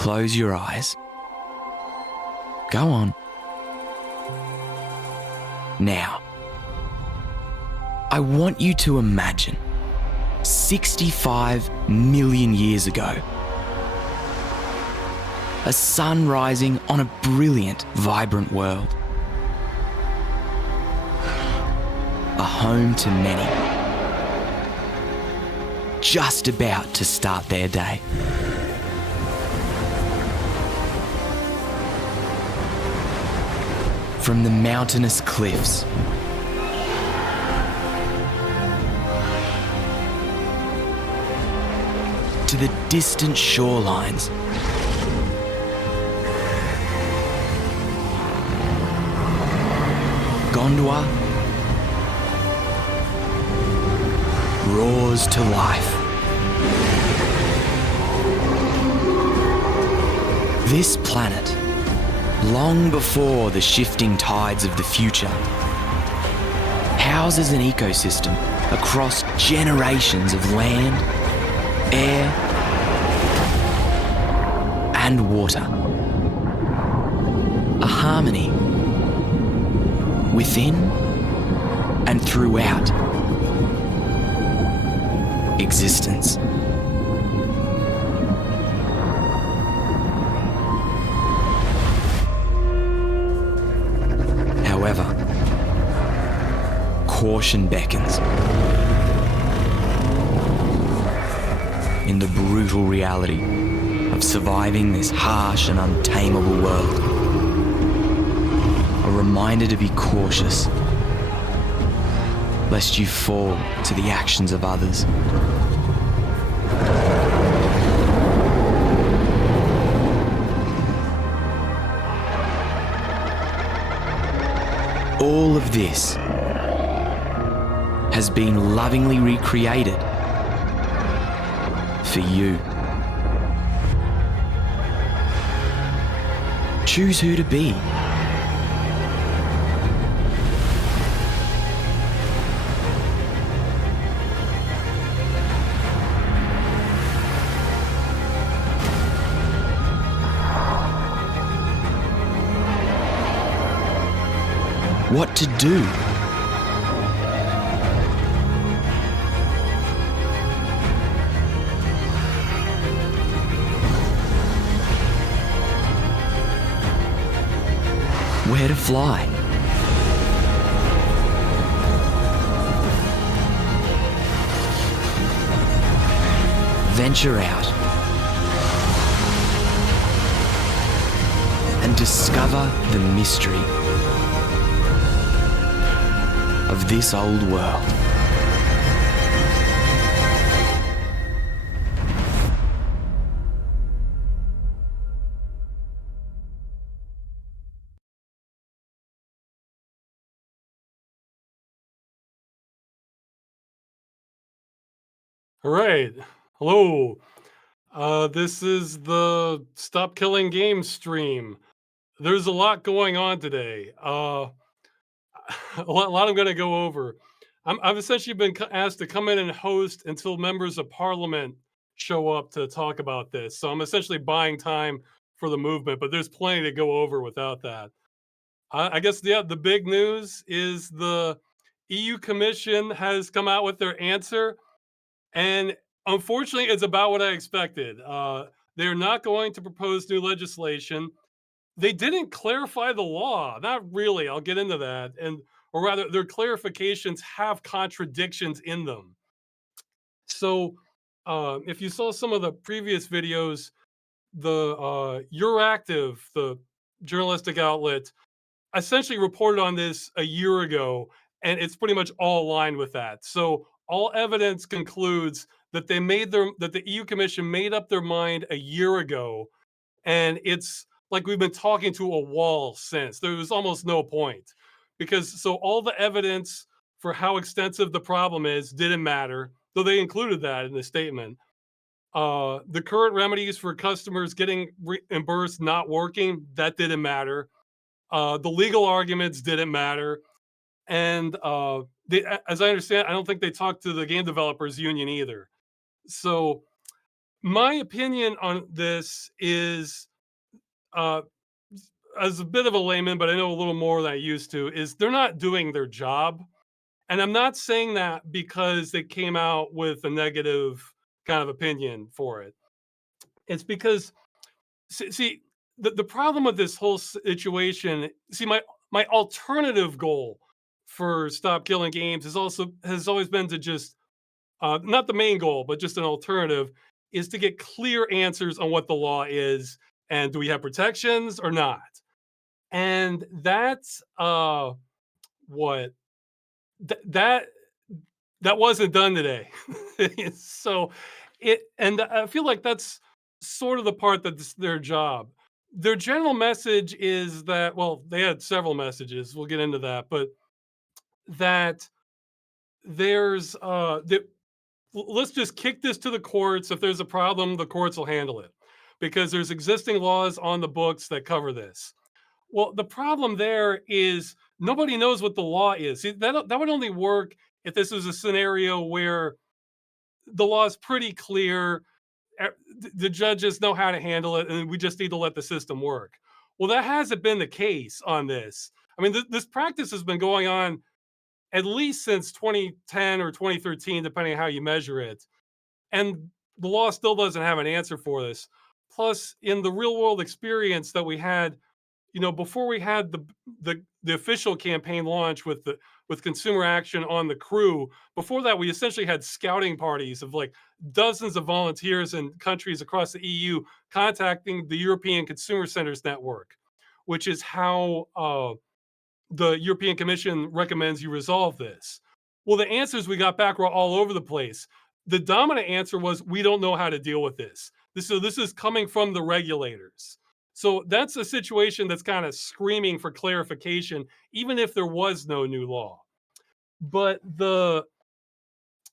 Close your eyes. Go on. Now, I want you to imagine 65 million years ago, a sun rising on a brilliant, vibrant world. A home to many, just about to start their day. From the mountainous cliffs to the distant shorelines, Gondwa roars to life. This planet, long before the shifting tides of the future, houses an ecosystem across generations of land, air, and water. A harmony within and throughout existence. However, caution beckons. In the brutal reality of surviving this harsh and untamable world, a reminder to be cautious, lest you fall to the actions of others. All of this has been lovingly recreated for you. Choose who to be. What to do. Where to fly. Venture out and discover the mystery of this old world. All right. Hello. This is the Stop Killing Games stream. There's a lot going on today. A lot I'm going to go over. I've essentially been asked to come in and host until members of parliament show up to talk about this. So I'm essentially buying time for the movement, but there's plenty to go over without that. I guess, yeah, the big news is the EU Commission has come out with their answer. And unfortunately, it's about what I expected. They're not going to propose new legislation. They didn't clarify the law. Not really. I'll get into that. Or rather, their clarifications have contradictions in them. So, if you saw some of the previous videos, the Euractiv, the journalistic outlet, essentially reported on this a year ago, and it's pretty much all aligned with that. So all evidence concludes that that the EU Commission made up their mind a year ago, and it's like we've been talking to a wall since. There was almost no point because all the evidence for how extensive the problem is didn't matter, though they included that in the statement. The current remedies for customers getting reimbursed not working, that didn't matter. The legal arguments didn't matter. And as I understand, I don't think they talked to the game developers union either. So My opinion on this is, uh, as a bit of a layman, but I know a little more than I used to, is they're not doing their job. And I'm not saying that because they came out with a negative kind of opinion for it. It's because, see, the problem with this whole situation, see, my alternative goal for Stop Killing Games has always been to just, not the main goal, but just an alternative, is to get clear answers on what the law is and do we have protections or not. And that's what that that wasn't done today. So and I feel like that's sort of the part that's their job. Their general message is that, well, they had several messages. We'll get into that, but that there's that let's just kick this to the courts. If there's a problem, the courts will handle it because there's existing laws on the books that cover this. Well, the problem there is nobody knows what the law is. See, that would only work if this was a scenario where the law is pretty clear. The judges know how to handle it, and we just need to let the system work. Well, that hasn't been the case on this. I mean, this practice has been going on at least since 2010 or 2013, depending on how you measure it. And the law still doesn't have an answer for this. Plus, in the real world experience that we had, before we had the official campaign launch with consumer action on the crew, before that we essentially had scouting parties of like dozens of volunteers in countries across the EU contacting the European Consumer Centers Network, which is how the European Commission recommends you resolve this. Well, the answers we got back were all over the place. The dominant answer was we don't know how to deal with this. This is coming from the regulators. So that's a situation that's kind of screaming for clarification, even if there was no new law. But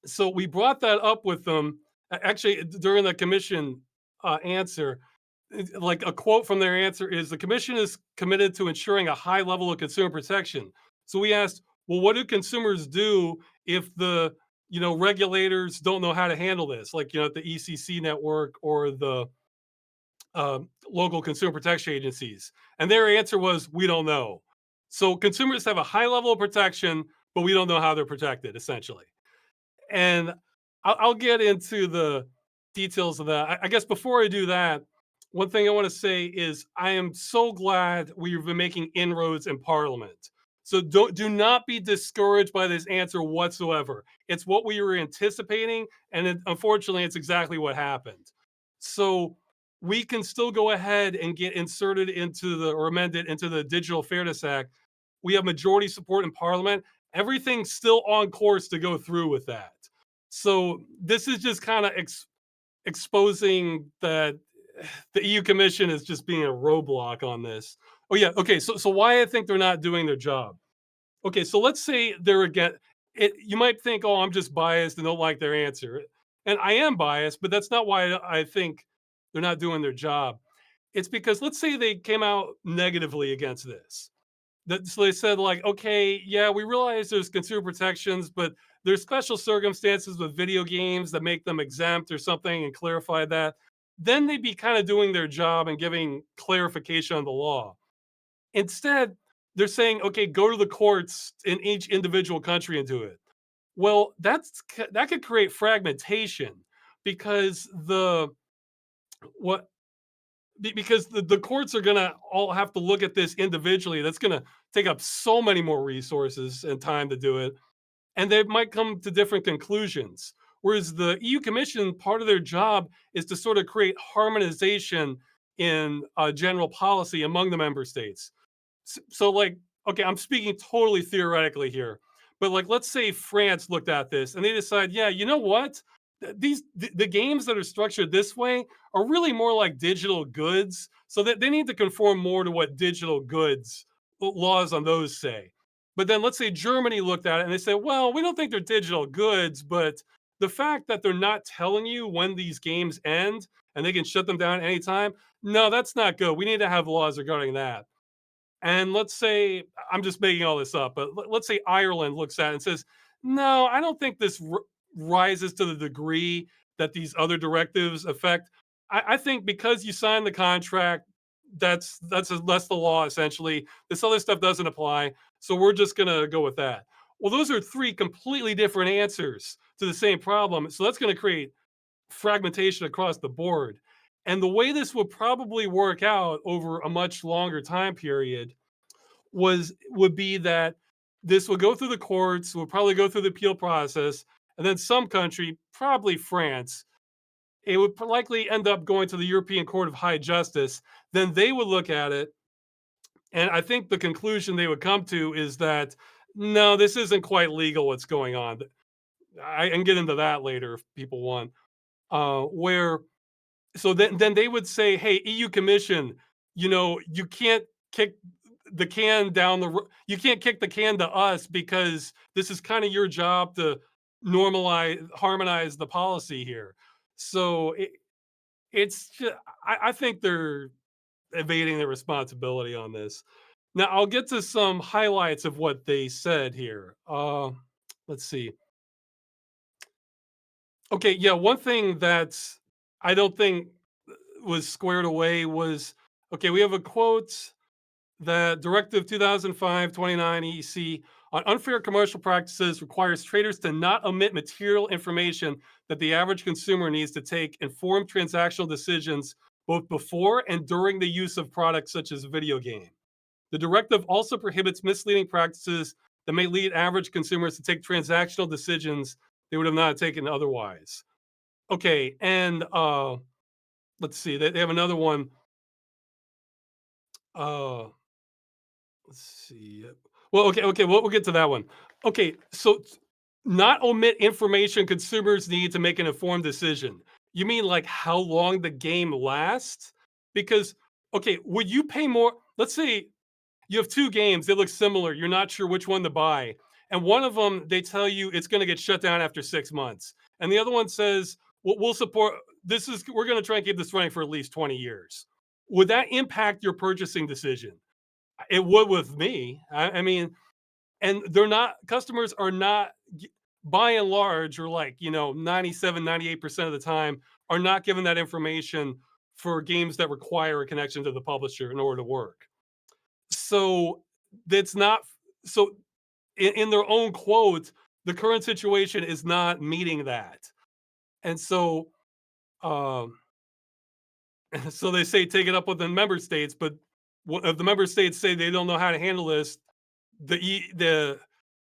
so we brought that up with them actually during the commission answer. Like a quote from their answer is the commission is committed to ensuring a high level of consumer protection. So we asked, well, what do consumers do if the regulators don't know how to handle this, like at the ECC network or the local consumer protection agencies? And their answer was, we don't know. So consumers have a high level of protection, but we don't know how they're protected, essentially. And I'll get into the details of that. I guess before I do that, one thing I want to say is I am so glad we've been making inroads in Parliament. So do not be discouraged by this answer whatsoever. It's what we were anticipating, and unfortunately, it's exactly what happened. So we can still go ahead and get inserted into or amended into the Digital Fairness Act. We have majority support in Parliament. Everything's still on course to go through with that. So this is just kind of exposing that the EU Commission is just being a roadblock on this. Oh yeah, okay. So why I think they're not doing their job? Okay, so let's say they're again. You might think, oh, I'm just biased and don't like their answer, and I am biased, but that's not why I think they're not doing their job. It's because let's say they came out negatively against this. So they said like, okay, yeah, we realize there's consumer protections, but there's special circumstances with video games that make them exempt or something, and clarify that. Then they'd be kind of doing their job and giving clarification on the law. Instead, they're saying, okay, go to the courts in each individual country and do it. Well, that could create fragmentation because what because the courts are going to all have to look at this individually. That's going to take up so many more resources and time to do it. And they might come to different conclusions. Whereas the EU Commission, part of their job is to sort of create harmonization in general policy among the member states. So, like, okay, I'm speaking totally theoretically here, but like, let's say France looked at this and they decide, yeah, you know what? The games that are structured this way are really more like digital goods, so that they need to conform more to what digital goods laws on those say. But then let's say Germany looked at it and they said, well, we don't think they're digital goods, but the fact that they're not telling you when these games end and they can shut them down anytime, no, that's not good. We need to have laws regarding that. And let's say, I'm just making all this up, but let's say Ireland looks at it and says, no, I don't think this rises to the degree that these other directives affect. I think because you signed the contract, that's the law essentially. This other stuff doesn't apply, so we're just gonna go with that. Well, those are three completely different answers to the same problem, so that's gonna create fragmentation across the board. And the way this would probably work out over a much longer time period would be that this would go through the courts, would probably go through the appeal process, and then some country, probably France, it would likely end up going to the European Court of High Justice. Then they would look at it, and I think the conclusion they would come to is that no, this isn't quite legal. What's going on? I can get into that later if people want. Where so then they would say, "Hey, EU Commission, you can't kick the can down you can't kick the can to us because this is kind of your job to harmonize the policy here." So it's just, I think they're evading their responsibility on this. Now I'll get to some highlights of what they said here. Let's see. Okay, yeah, one thing that I don't think was squared away was okay, we have a quote that Directive 2005/29 EC on unfair commercial practices requires traders to not omit material information that the average consumer needs to take informed transactional decisions both before and during the use of products such as a video game. The directive also prohibits misleading practices that may lead average consumers to take transactional decisions they would have not taken otherwise. Okay, and let's see, they have another one. Uh, let's see. Well, okay, we'll get to that one. Okay, so not omit information consumers need to make an informed decision. You mean like how long the game lasts? Because okay, would you pay more? Let's say you have two games, they look similar. You're not sure which one to buy. And one of them, they tell you it's going to get shut down after 6 months. And the other one says, we'll support we're going to try and keep this running for at least 20 years. Would that impact your purchasing decision? It would with me. I mean, and customers are not, by and large, or like, 97, 98% of the time, are not given that information for games that require a connection to the publisher in order to work. So that's not so in their own quote, the current situation is not meeting that. And so um so they say take it up with the member states, but if the member states say they don't know how to handle this, the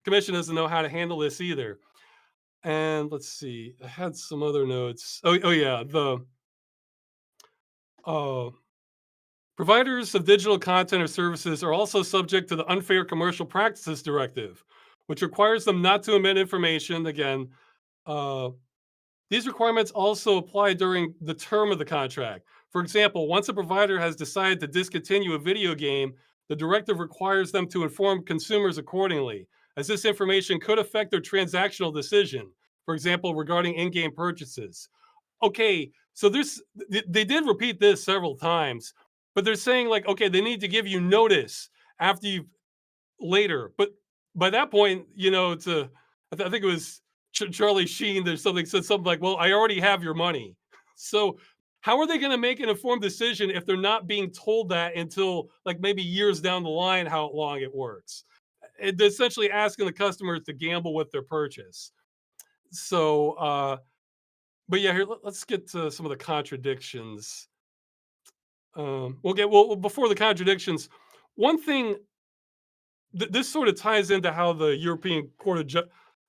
commission doesn't know how to handle this either. And let's see, I had some other notes. Oh yeah, the uh providers of digital content or services are also subject to the Unfair Commercial Practices Directive, which requires them not to omit information. Again, uh, these requirements also apply during the term of the contract. For example, once a provider has decided to discontinue a video game, the directive requires them to inform consumers accordingly, as this information could affect their transactional decision, for example, regarding in game purchases. Okay, so they did repeat this several times, but they're saying like, okay, they need to give you notice after you later. But by that point, I think it was Charlie Sheen. There's something said something like, "Well, I already have your money." So how are they going to make an informed decision if they're not being told that until like maybe years down the line how long it works? They're essentially asking the customers to gamble with their purchase. So, but yeah, here let's get to some of the contradictions. Well before the contradictions. One thing this sort of ties into how the European Court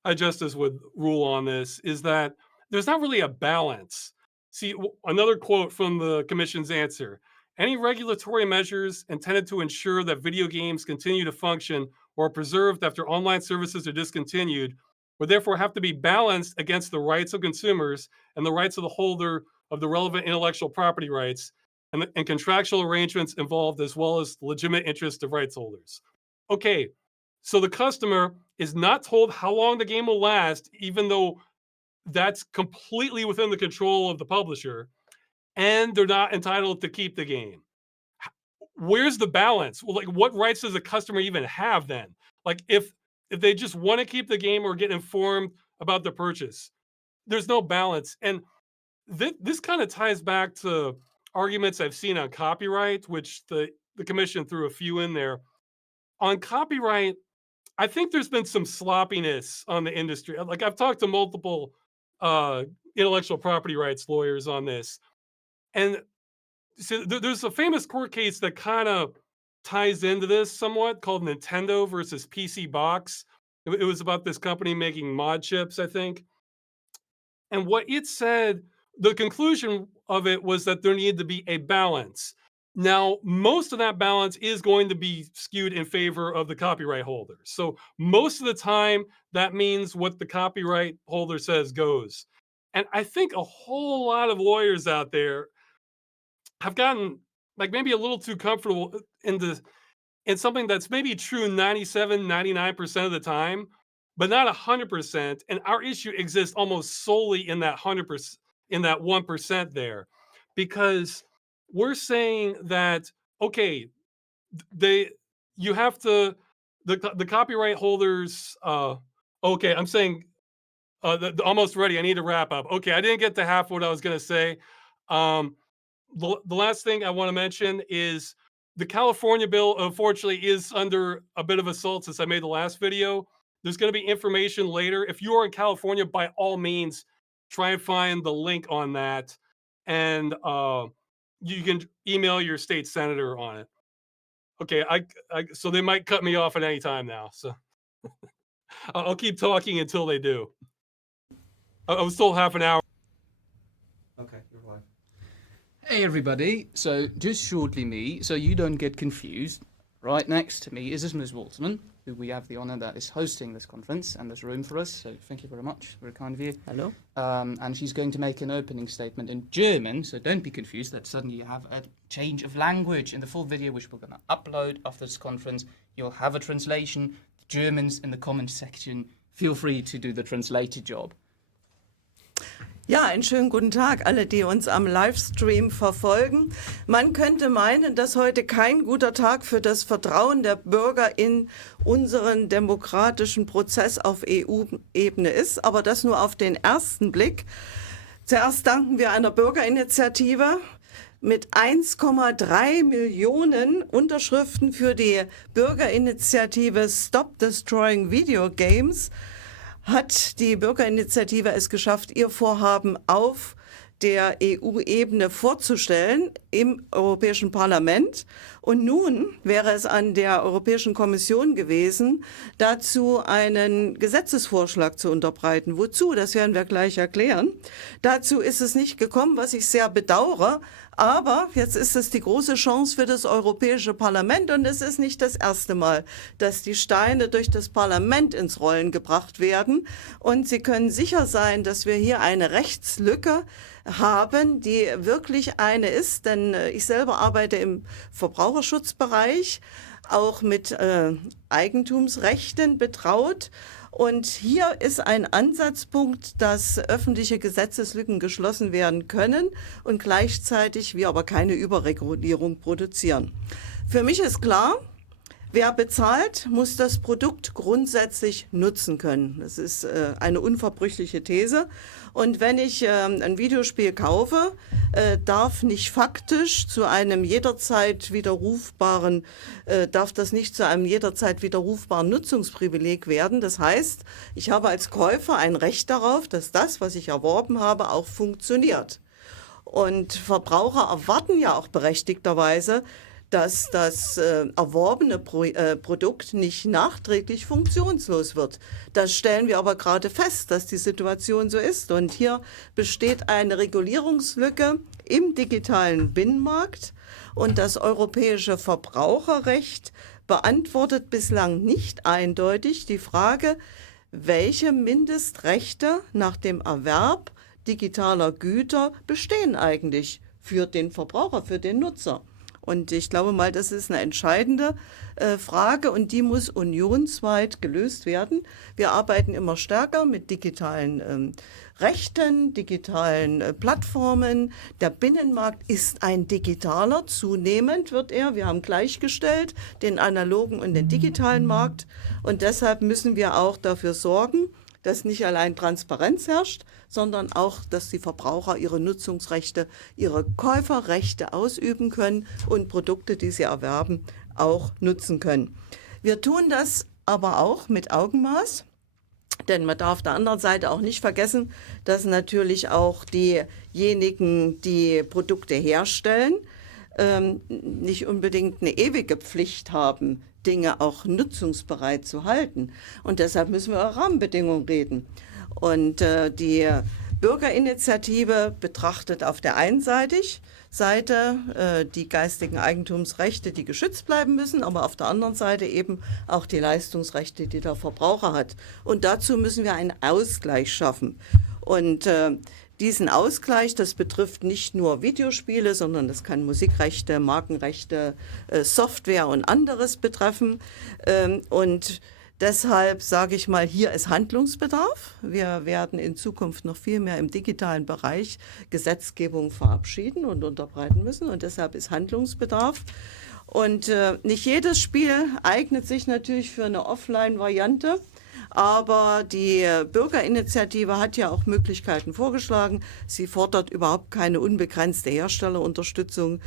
of Justice would rule on this is that there's not really a balance. See, another quote from the Commission's answer: any regulatory measures intended to ensure that video games continue to function or are preserved after online services are discontinued would therefore have to be balanced against the rights of consumers and the rights of the holder of the relevant intellectual property rights and contractual arrangements involved, as well as the legitimate interests of rights holders. Okay, so the customer is not told how long the game will last, even though that's completely within the control of the publisher, and they're not entitled to keep the game. Where's the balance? Well, like, what rights does the customer even have then? Like, if they just want to keep the game or get informed about the purchase, there's no balance. And this kind of ties back to arguments I've seen on copyright, which the commission threw a few in there. On copyright, I think there's been some sloppiness on the industry. Like I've talked to multiple intellectual property rights lawyers on this, and so there's a famous court case that kind of ties into this somewhat called Nintendo versus PC Box. It was about this company making mod chips, I think. And what it said, the conclusion of it was that there needed to be a balance. Now, most of that balance is going to be skewed in favor of the copyright holder. So most of the time, that means what the copyright holder says goes. And I think a whole lot of lawyers out there have gotten like maybe a little too comfortable in something that's maybe true 97, 99% of the time, but not 100%. And our issue exists almost solely in that 100%, in that 1% there, because we're saying that, okay, you have to, the copyright holders, okay, I'm saying, almost ready. I need to wrap up. Okay, I didn't get to half what I was going to say. The last thing I want to mention is the California bill, unfortunately, is under a bit of assault since I made the last video. There's going to be information later. If you are in California, by all means, try and find the link on that. And you can email your state senator on it. Okay, so they might cut me off at any time now. So I'll keep talking until they do. I was told half an hour. Okay, you're live. Hey everybody, so just shortly me, so you don't get confused, right next to me is Ms. Walsmann, who we have the honour that is hosting this conference and this room for us, so thank you very much, very kind of you. Hello. And she's going to make an opening statement in German, so don't be confused that suddenly you have a change of language in the full video, which we're going to upload after this conference. You'll have a translation. The Germans in the comment section, feel free to do the translated job. Ja, einen schönen guten Tag, alle, die uns am Livestream verfolgen. Man könnte meinen, dass heute kein guter Tag für das Vertrauen der Bürger in unseren demokratischen Prozess auf EU-Ebene ist, aber das nur auf den ersten Blick. Zuerst danken wir einer Bürgerinitiative mit 1,3 Millionen Unterschriften für die Bürgerinitiative Stop Destroying Videogames. Hat die Bürgerinitiative es geschafft, ihr Vorhaben auf der EU-Ebene vorzustellen im Europäischen Parlament. Und nun wäre es an der Europäischen Kommission gewesen, dazu einen Gesetzesvorschlag zu unterbreiten. Wozu? Das werden wir gleich erklären. Dazu ist es nicht gekommen, was ich sehr bedauere. Aber jetzt ist es die große Chance für das Europäische Parlament und es ist nicht das erste Mal, dass die Steine durch das Parlament ins Rollen gebracht werden. Und Sie können sicher sein, dass wir hier eine Rechtslücke haben, die wirklich eine ist, denn ich selber arbeite im Verbraucherschutzbereich, auch mit Eigentumsrechten betraut. Und hier ist ein Ansatzpunkt, dass öffentliche Gesetzeslücken geschlossen werden können und gleichzeitig wir aber keine Überregulierung produzieren. Für mich ist klar, wer bezahlt, muss das Produkt grundsätzlich nutzen können. Das ist eine unverbrüchliche These. Und wenn ich ein Videospiel kaufe, darf nicht faktisch zu einem jederzeit widerrufbaren, darf das nicht zu einem jederzeit widerrufbaren Nutzungsprivileg werden. Das heißt, ich habe als Käufer ein Recht darauf, dass das, was ich erworben habe, auch funktioniert. Und Verbraucher erwarten ja auch berechtigterweise, dass das erworbene Produkt nicht nachträglich funktionslos wird. Das stellen wir aber gerade fest, dass die Situation so ist. Und hier besteht eine Regulierungslücke im digitalen Binnenmarkt. Und das europäische Verbraucherrecht beantwortet bislang nicht eindeutig die Frage, welche Mindestrechte nach dem Erwerb digitaler Güter bestehen eigentlich für den Verbraucher, für den Nutzer. Und ich glaube mal, das ist eine entscheidende Frage und die muss unionsweit gelöst werden. Wir arbeiten immer stärker mit digitalen Rechten, digitalen Plattformen. Der Binnenmarkt ist ein digitaler, zunehmend wird er. Wir haben gleichgestellt den analogen und den digitalen Markt und deshalb müssen wir auch dafür sorgen, dass nicht allein Transparenz herrscht, sondern auch, dass die Verbraucher ihre Nutzungsrechte, ihre Käuferrechte ausüben können und Produkte, die sie erwerben, auch nutzen können. Wir tun das aber auch mit Augenmaß. Denn man darf auf der anderen Seite auch nicht vergessen, dass natürlich auch diejenigen, die Produkte herstellen, nicht unbedingt eine ewige Pflicht haben, Dinge auch nutzungsbereit zu halten. Und deshalb müssen wir über Rahmenbedingungen reden. Und die Bürgerinitiative betrachtet auf der einen Seite die geistigen Eigentumsrechte, die geschützt bleiben müssen, aber auf der anderen Seite eben auch die Leistungsrechte, die der Verbraucher hat. Und dazu müssen wir einen Ausgleich schaffen. Und diesen Ausgleich, das betrifft nicht nur Videospiele, sondern das kann Musikrechte, Markenrechte, Software und anderes betreffen. Und deshalb sage ich mal, hier ist Handlungsbedarf. Wir werden in Zukunft noch viel mehr im digitalen Bereich Gesetzgebung verabschieden und unterbreiten müssen. Und deshalb ist Handlungsbedarf. Und nicht jedes Spiel eignet sich natürlich für eine Offline-Variante. Aber die Bürgerinitiative hat ja auch Möglichkeiten vorgeschlagen. Sie fordert überhaupt keine unbegrenzte Herstellerunterstützung.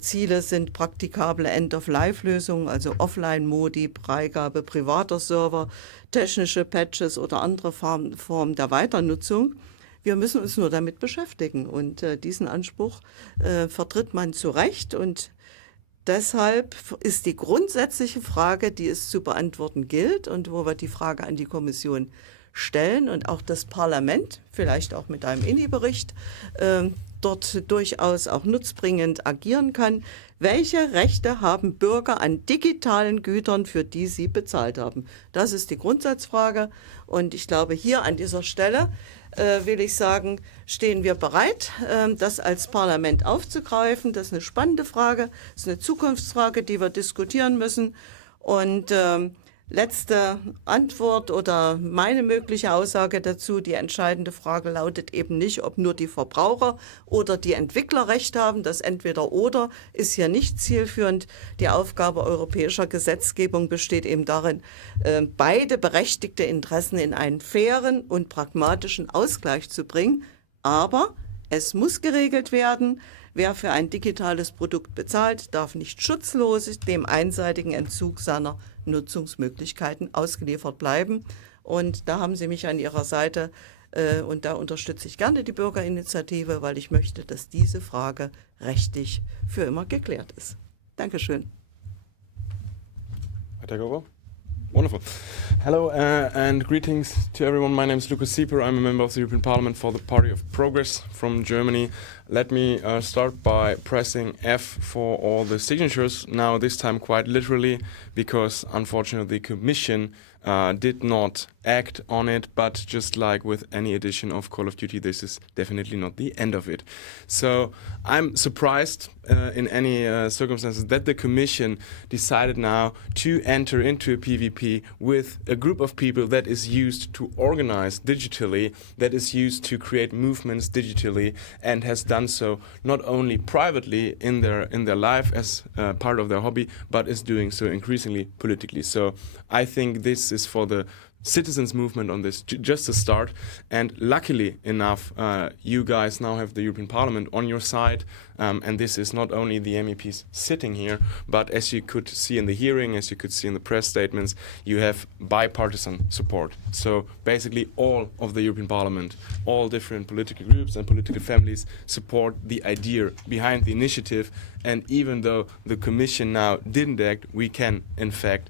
Ziele sind praktikable End-of-Life-Lösungen, also Offline-Modi, Freigabe privater Server, technische Patches oder andere Formen der Weiternutzung. Wir müssen uns nur damit beschäftigen und diesen Anspruch vertritt man zu Recht und deshalb ist die grundsätzliche Frage, die es zu beantworten gilt und wo wir die Frage an die Kommission stellen und auch das Parlament, vielleicht auch mit einem INI-Bericht, dort durchaus auch nutzbringend agieren kann. Welche Rechte haben Bürger an digitalen Gütern, für die sie bezahlt haben? Das ist die Grundsatzfrage und ich glaube, hier an dieser Stelle will ich sagen, stehen wir bereit, das als Parlament aufzugreifen. Das ist eine spannende Frage, das ist eine Zukunftsfrage, die wir diskutieren müssen. Und letzte Antwort oder meine mögliche Aussage dazu, die entscheidende Frage lautet eben nicht, ob nur die Verbraucher oder die Entwickler Recht haben. Das Entweder-Oder ist hier nicht zielführend. Die Aufgabe europäischer Gesetzgebung besteht eben darin, beide berechtigte Interessen in einen fairen und pragmatischen Ausgleich zu bringen. Aber es muss geregelt werden, wer für ein digitales Produkt bezahlt, darf nicht schutzlos dem einseitigen Entzug seiner Nutzungsmöglichkeiten ausgeliefert bleiben. Und da haben Sie mich an Ihrer Seite und da unterstütze ich gerne die Bürgerinitiative, weil ich möchte, dass diese Frage rechtlich für immer geklärt ist. Dankeschön. Wonderful. Hello and greetings to everyone. My name is Lukas Sieper. I'm a member of the European Parliament for the Party of Progress from Germany. Let me start by pressing F for all the signatures, now this time quite literally, because unfortunately the Commission did not act on it, but just like with any edition of Call of Duty, this is definitely not the end of it. So I'm surprised in any circumstances that the Commission decided now to enter into a PvP with a group of people that is used to organize digitally, that is used to create movements digitally, and has done so not only privately in their life as part of their hobby, but is doing so increasingly politically. So I think this is for the citizens movement on this just a start, and luckily enough you guys now have the European Parliament on your side, and this is not only the MEPs sitting here, but as you could see in the hearing, as you could see in the press statements, you have bipartisan support. So basically all of the European Parliament, all different political groups and political families support the idea behind the initiative, and even though the Commission now didn't act, we can in fact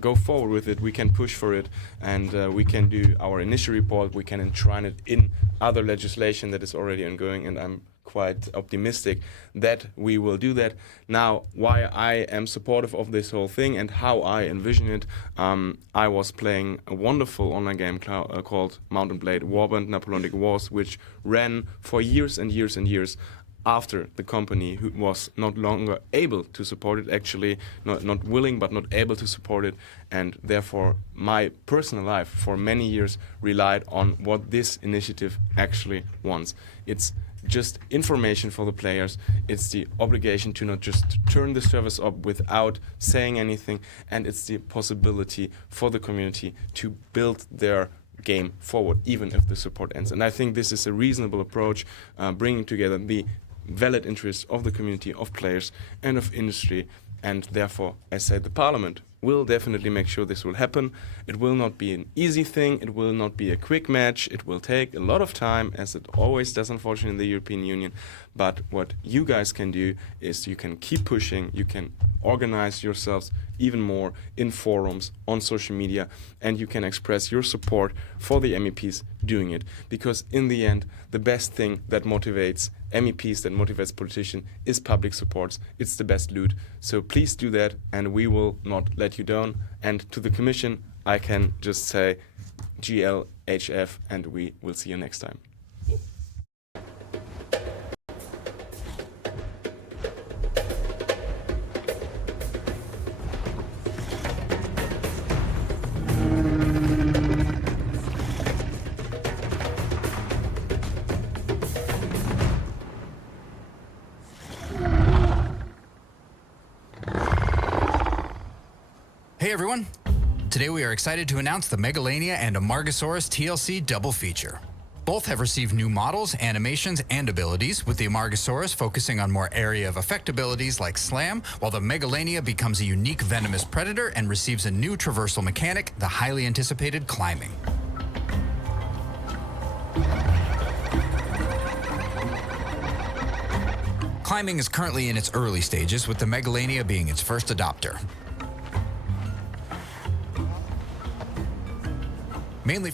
go forward with it, we can push for it, and we can do our initial report, we can enshrine it in other legislation that is already ongoing, and I'm quite optimistic that we will do that. Now, why I am supportive of this whole thing and how I envision it, I was playing a wonderful online game called Mount and Blade Warband Napoleonic Wars, which ran for years and years and years after the company who was not longer able to support it, actually not willing but not able to support it, and therefore my personal life for many years relied on what this initiative actually wants. It's just information for the players, it's the obligation to not just turn the servers up without saying anything, and it's the possibility for the community to build their game forward, even if the support ends. And I think this is a reasonable approach, bringing together the valid interests of the community, of players, and of industry. And therefore, I say the Parliament will definitely make sure this will happen. It will not be an easy thing. It will not be a quick match. It will take a lot of time, as it always does, unfortunately, in the European Union. But what you guys can do is you can keep pushing. You can organize yourselves even more in forums, on social media, and you can express your support for the MEPs doing it. Because in the end, the best thing that motivates MEPs, that motivates politicians, is public supports. It's the best loot. So please do that, and we will not let you down. And to the Commission, I can just say GLHF, and we will see you next time. Hey everyone! Today we are excited to announce the Megalania and Amargasaurus TLC double feature. Both have received new models, animations, and abilities, with the Amargasaurus focusing on more area of effect abilities like Slam, while the Megalania becomes a unique venomous predator and receives a new traversal mechanic, the highly anticipated Climbing. Climbing is currently in its early stages, with the Megalania being its first adopter. Mainly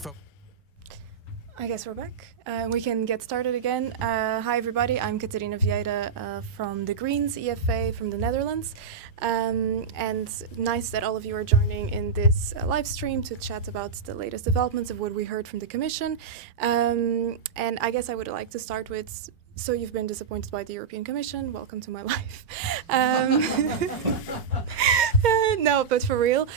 I guess we're back. We can get started again. Hi everybody, I'm Catarina Vieira from the Greens EFA from the Netherlands. And nice that all of you are joining in this live stream to chat about the latest developments of what we heard from the Commission. And I guess I would like to start with, so you've been disappointed by the European Commission, welcome to my life. No, but for real,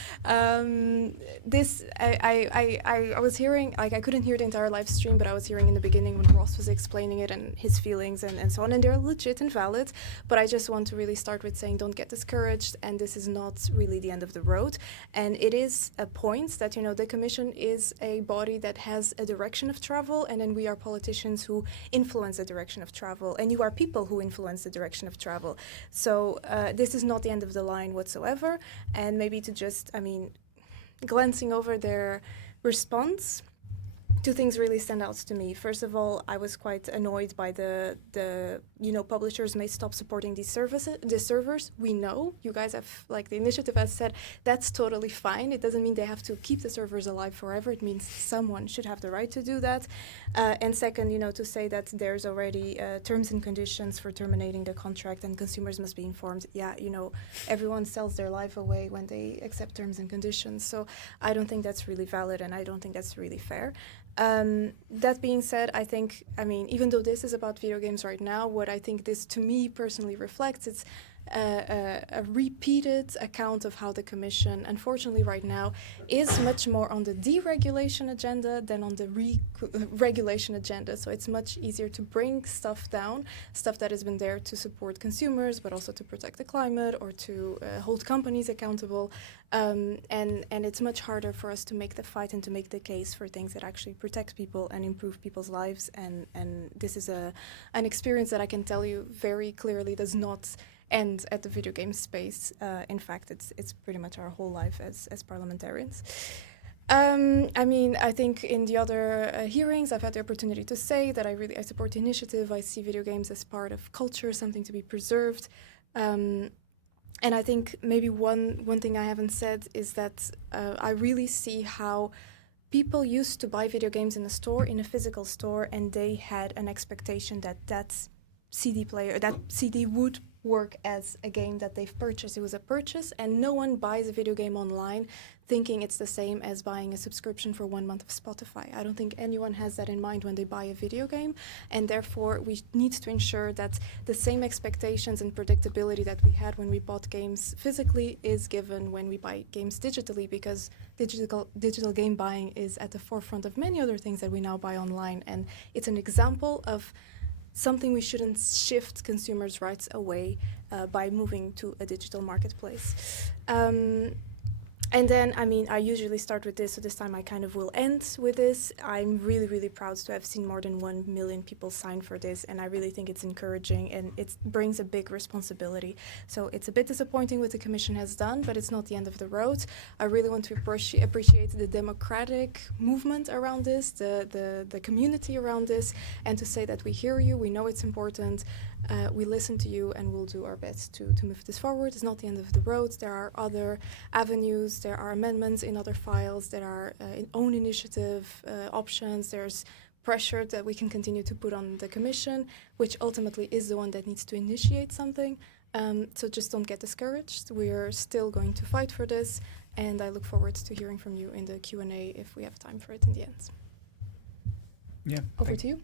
this I was hearing, like I couldn't hear the entire live stream, but I was hearing in the beginning when Ross was explaining it and his feelings and so on, and they're legit and valid, but I just want to really start with saying don't get discouraged, and this is not really the end of the road. And it is a point that, you know, the Commission is a body that has a direction of travel, and then we are politicians who influence the direction of travel, and you are people who influence the direction of travel. So this is not the end of the line whatsoever. And maybe to just, I mean, glancing over their response, two things really stand out to me. First of all, I was quite annoyed by the publishers may stop supporting these servers. We know, you guys have, like the initiative has said, that's totally fine. It doesn't mean they have to keep the servers alive forever. It means someone should have the right to do that. And second, to say that there's already terms and conditions for terminating the contract and consumers must be informed. Yeah, everyone sells their life away when they accept terms and conditions. So I don't think that's really valid, and I don't think that's really fair. That being said, I think, even though this is about video games right now, what I think this to me personally reflects, it's a repeated account of how the Commission, unfortunately right now, is much more on the deregulation agenda than on the regulation agenda. So it's much easier to bring stuff down, stuff that has been there to support consumers, but also to protect the climate or to hold companies accountable. And it's much harder for us to make the fight and to make the case for things that actually protect people and improve people's lives. And this is an experience that I can tell you very clearly does not end at the video game space. In fact, it's pretty much our whole life as parliamentarians. I think in the other hearings, I've had the opportunity to say that I support the initiative. I see video games as part of culture, something to be preserved. And I think maybe one thing I haven't said is that I really see how people used to buy video games in a store, in a physical store, and they had an expectation that CD player, that CD would work as a game that they've purchased. It was a purchase, and no one buys a video game online thinking it's the same as buying a subscription for 1 month of Spotify. I don't think anyone has that in mind when they buy a video game, and therefore we need to ensure that the same expectations and predictability that we had when we bought games physically is given when we buy games digitally, because digital game buying is at the forefront of many other things that we now buy online, and it's an example of something we shouldn't shift consumers' rights away by moving to a digital marketplace. And then, I mean, I usually start with this, so this time I kind of will end with this. I'm really, really proud to have seen more than 1 million people sign for this, and I really think it's encouraging, and it brings a big responsibility. So it's a bit disappointing what the Commission has done, but it's not the end of the road. I really want to appreciate the democratic movement around this, the community around this, and to say that we hear you, we know it's important, we listen to you, and we'll do our best to move this forward. It's not the end of the road. There are other avenues. There are amendments in other files. There are own initiative options. There's pressure that we can continue to put on the Commission, which ultimately is the one that needs to initiate something. So just don't get discouraged. We're still going to fight for this, and I look forward to hearing from you in the Q&A if we have time for it in the end. Yeah. Over to you.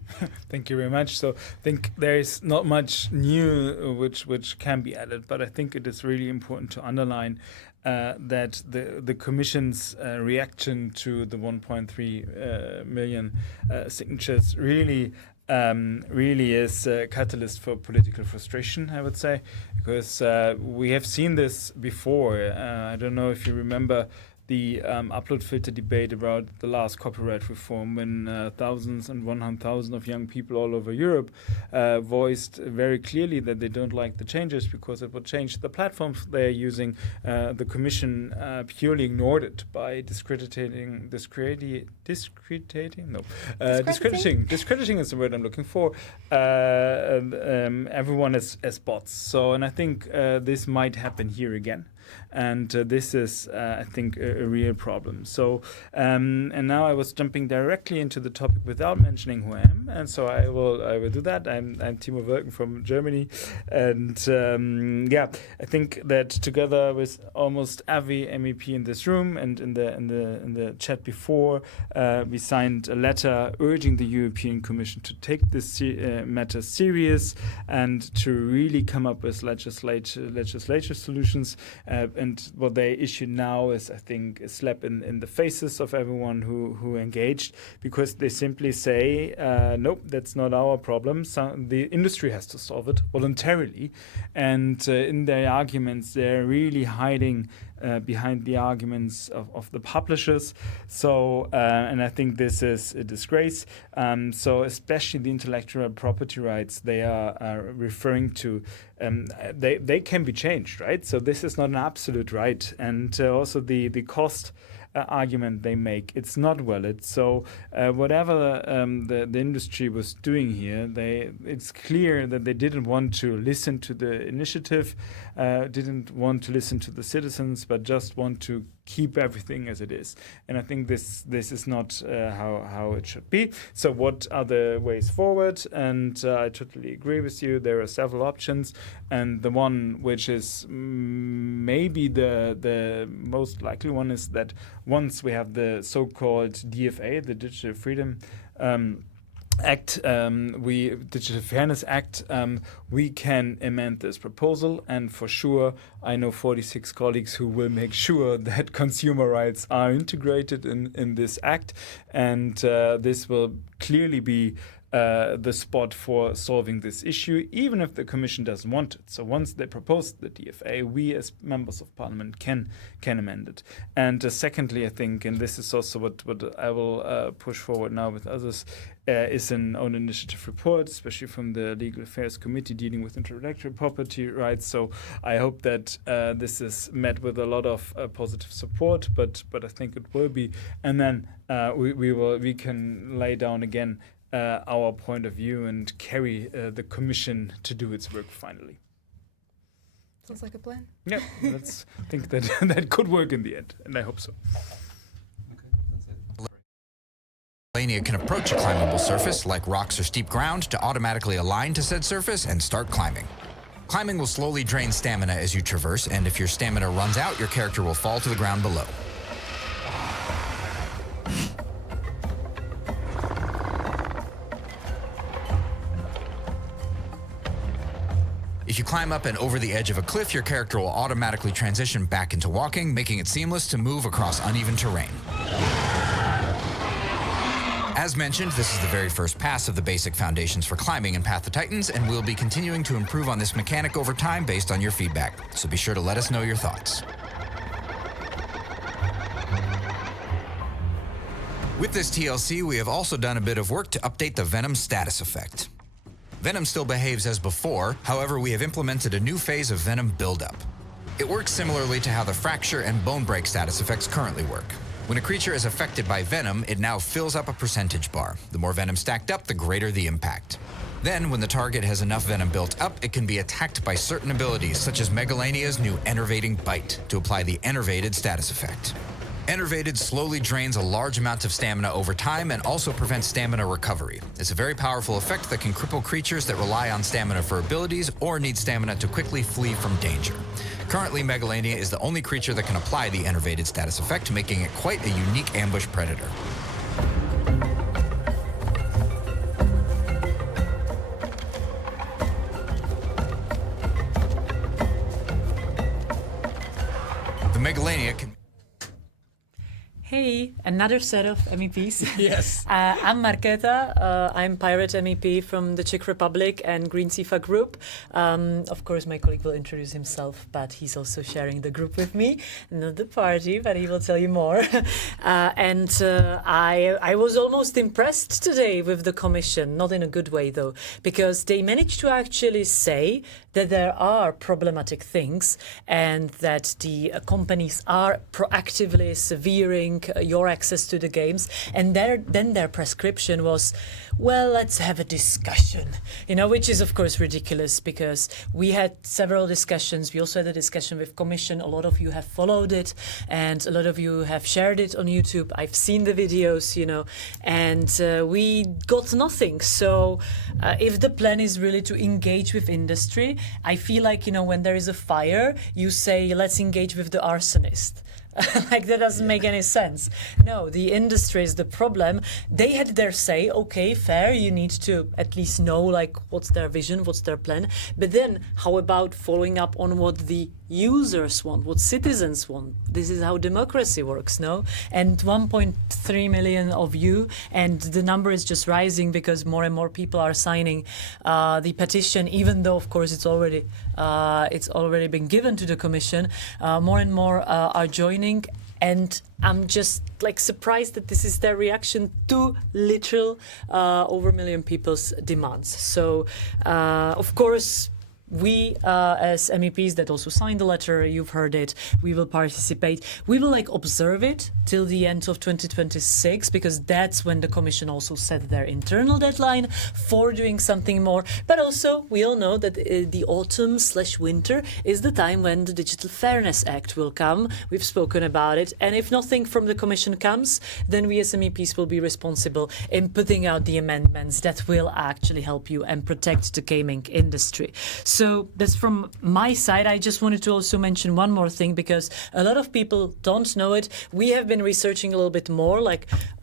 Thank you very much. So I think there is not much new which can be added, but I think it is really important to underline that the Commission's reaction to the 1.3 million signatures really is a catalyst for political frustration, I would say, because we have seen this before. I don't know if you remember the upload filter debate about the last copyright reform, when thousands and 100,000 of young people all over Europe voiced very clearly that they don't like the changes because it would change the platforms they're using. The Commission purely ignored it by discrediting is the word I'm looking for, everyone as bots. So, and I think this might happen here again. And this is, I think, a real problem. So, and now I was jumping directly into the topic without mentioning who I am, and so I will do that. I'm Tiemo Wölken from Germany, and I think that together with almost every MEP in this room and in the chat before, we signed a letter urging the European Commission to take this matter serious and to really come up with legislative solutions. And what they issued now is, I think, a slap in the faces of everyone who engaged, because they simply say, nope, that's not our problem. The industry has to solve it voluntarily. And in their arguments, they're really hiding behind the arguments of the publishers. So, and I think this is a disgrace. So especially the intellectual property rights they are referring to, they can be changed, right? So this is not an absolute right. And also the cost argument they make, it's not valid. So whatever the industry was doing here, it's clear that they didn't want to listen to the initiative, didn't want to listen to the citizens, but just want to keep everything as it is. And I think this is not how it should be. So what are the ways forward? And I totally agree with you. There are several options. And the one which is maybe the most likely one is that once we have the so-called DFA, the Digital Freedom Act, Digital Fairness Act, we can amend this proposal, and for sure I know 46 colleagues who will make sure that consumer rights are integrated in this act, and this will clearly be the spot for solving this issue, even if the Commission doesn't want it. So once they propose the DFA, we as members of Parliament can amend it. And secondly, I think, and this is also what I will push forward now with others, is an own initiative report, especially from the Legal Affairs Committee dealing with intellectual property rights. So I hope that this is met with a lot of positive support, but I think it will be. And then we can lay down again our point of view and carry the Commission to do its work finally. Sounds like a plan. Yeah, I think that could work in the end, and I hope so. Okay, that's it. Reinier can approach a climbable surface, like rocks or steep ground, to automatically align to said surface and start climbing. Climbing will slowly drain stamina as you traverse, and if your stamina runs out, your character will fall to the ground below. If you climb up and over the edge of a cliff, your character will automatically transition back into walking, making it seamless to move across uneven terrain. As mentioned, this is the very first pass of the basic foundations for climbing in Path to Titans, and we'll be continuing to improve on this mechanic over time based on your feedback. So be sure to let us know your thoughts. With this TLC, we have also done a bit of work to update the Venom status effect. Venom still behaves as before, however, we have implemented a new phase of Venom buildup. It works similarly to how the Fracture and Bone Break status effects currently work. When a creature is affected by Venom, it now fills up a percentage bar. The more Venom stacked up, the greater the impact. Then, when the target has enough Venom built up, it can be attacked by certain abilities, such as Megalania's new Enervating Bite, to apply the Enervated status effect. Enervated slowly drains a large amount of stamina over time and also prevents stamina recovery. It's a very powerful effect that can cripple creatures that rely on stamina for abilities or need stamina to quickly flee from danger. Currently, Megalania is the only creature that can apply the Enervated status effect, making it quite a unique ambush predator. The Megalania can... Hey, another set of MEPs. Yes. I'm Markéta. I'm Pirate MEP from the Czech Republic and Green Sieper group. Of course, my colleague will introduce himself, but he's also sharing the group with me. Not the party, but he will tell you more. I was almost impressed today with the Commission, not in a good way though, because they managed to actually say that there are problematic things and that the companies are proactively severing your access to the games, and then their prescription was, well, let's have a discussion, which is of course ridiculous, because we had several discussions. We also had a discussion with Commission. A lot of you have followed it and a lot of you have shared it on YouTube. I've seen the videos, and we got nothing. So if the plan is really to engage with industry, I feel like, when there is a fire, you say, let's engage with the arsonist. Like, that doesn't make any sense. No, the industry is the problem. They had their say, okay, fair, you need to at least know, what's their vision, what's their plan. But then, how about following up on what the users want, what citizens want? This is how democracy works, no? And 1.3 million of you, and the number is just rising because more and more people are signing the petition, even though, of course, it's already been given to the Commission. More and more are joining. And I'm just surprised that this is their reaction to literal over a million people's demands. So, of course, we as MEPs that also signed the letter, you've heard it, we will participate. We will observe it till the end of 2026, because that's when the Commission also set their internal deadline for doing something more. But also we all know that the autumn/winter is the time when the Digital Fairness Act will come. We've spoken about it, and if nothing from the Commission comes, then we as MEPs will be responsible in putting out the amendments that will actually help you and protect the gaming industry. So that's from my side. I just wanted to also mention one more thing, because a lot of people don't know it. We have been researching a little bit more,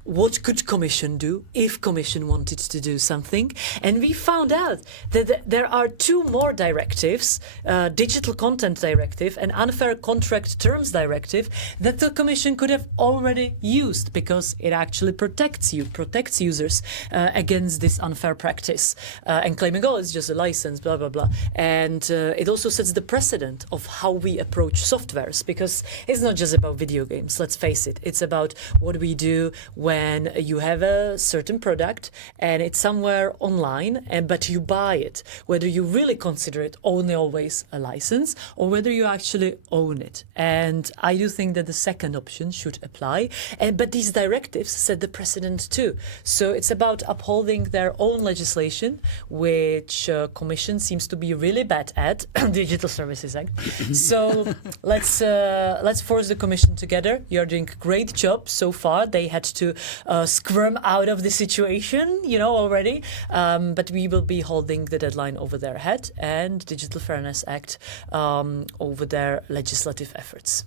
what could Commission do if Commission wanted to do something? And we found out that there are two more directives, Digital Content Directive and Unfair Contract Terms Directive, that the Commission could have already used, because it actually protects users against this unfair practice, and claiming, oh, it's just a license, blah, blah, blah. And it also sets the precedent of how we approach softwares, because it's not just about video games, let's face it. It's about what we do when you have a certain product and it's somewhere online, but you buy it, whether you really consider it only always a license or whether you actually own it. And I do think that the second option should apply. But these directives set the precedent too. So it's about upholding their own legislation, which Commission seems to be really bad at, Digital Services Act. So let's force the Commission together. You're doing a great job so far. They had to squirm out of the situation, already. But we will be holding the deadline over their head and Digital Fairness Act over their legislative efforts.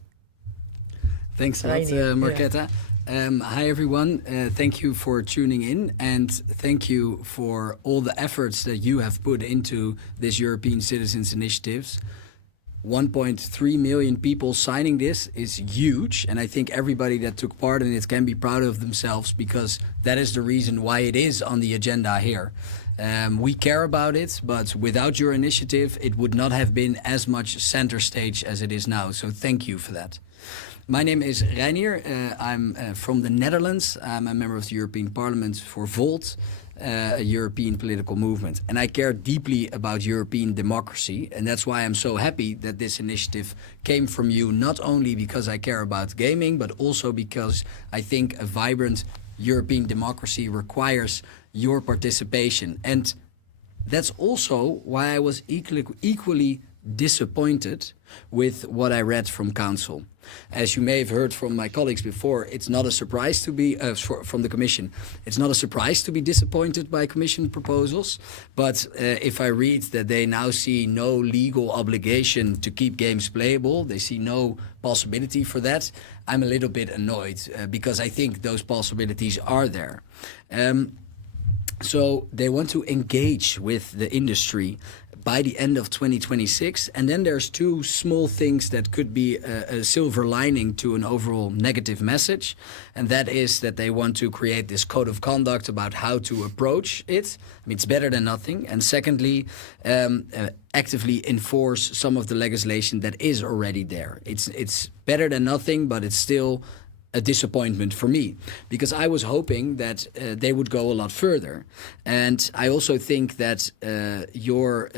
Thanks a lot, Markéta. Hi, everyone. Thank you for tuning in, and thank you for all the efforts that you have put into this European Citizens Initiatives. 1.3 million people signing this is huge, and I think everybody that took part in it can be proud of themselves, because that is the reason why it is on the agenda here. We care about it, but without your initiative, it would not have been as much center stage as it is now. So thank you for that. My name is Reinier. I'm from the Netherlands. I'm a member of the European Parliament for Volt, a European political movement. And I care deeply about European democracy. And that's why I'm so happy that this initiative came from you, not only because I care about gaming, but also because I think a vibrant European democracy requires your participation. And that's also why I was equally disappointed with what I read from Council. As you may have heard from my colleagues before, it's not a surprise to be, from the Commission, it's not a surprise to be disappointed by Commission proposals. But if I read that they now see no legal obligation to keep games playable, they see no possibility for that, I'm a little bit annoyed because I think those possibilities are there. So they want to engage with the industry by the end of 2026. And then there's two small things that could be a silver lining to an overall negative message. And that is that they want to create this code of conduct about how to approach it. I mean, it's better than nothing. And secondly, actively enforce some of the legislation that is already there. It's better than nothing, but it's still a disappointment for me, because I was hoping that they would go a lot further. And I also think that your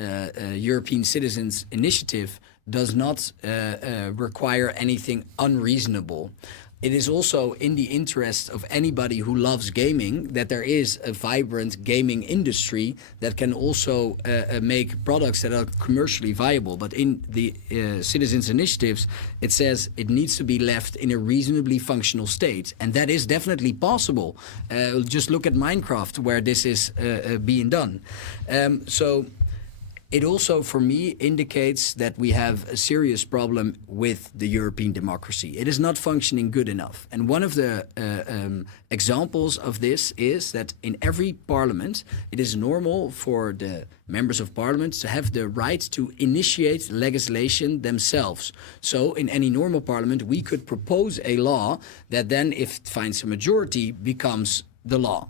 European Citizens Initiative does not require anything unreasonable. It is also in the interest of anybody who loves gaming that there is a vibrant gaming industry that can also make products that are commercially viable. But in the Citizens Initiatives, it says it needs to be left in a reasonably functional state. And that is definitely possible. Just look at Minecraft, where this is being done. So it also, for me, indicates that we have a serious problem with the European democracy. It is not functioning good enough. And one of the examples of this is that in every parliament, it is normal for the members of parliament to have the right to initiate legislation themselves. So in any normal parliament, we could propose a law that then, if it finds a majority, becomes the law.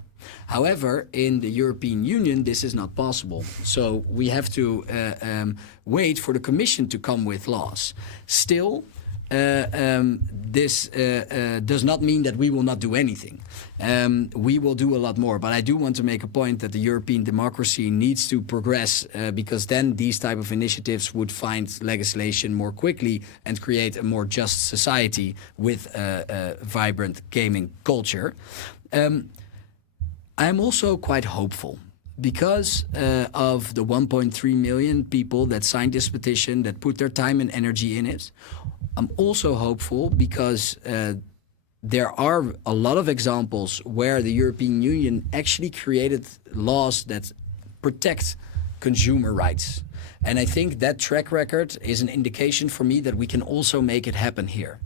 However, in the European Union, this is not possible. So we have to wait for the Commission to come with laws. Still, this does not mean that we will not do anything. We will do a lot more. But I do want to make a point that the European democracy needs to progress because then these type of initiatives would find legislation more quickly and create a more just society with a vibrant gaming culture. I'm also quite hopeful because of the 1.3 million people that signed this petition, that put their time and energy in it. I'm also hopeful because there are a lot of examples where the European Union actually created laws that protect consumer rights. And I think that track record is an indication for me that we can also make it happen here.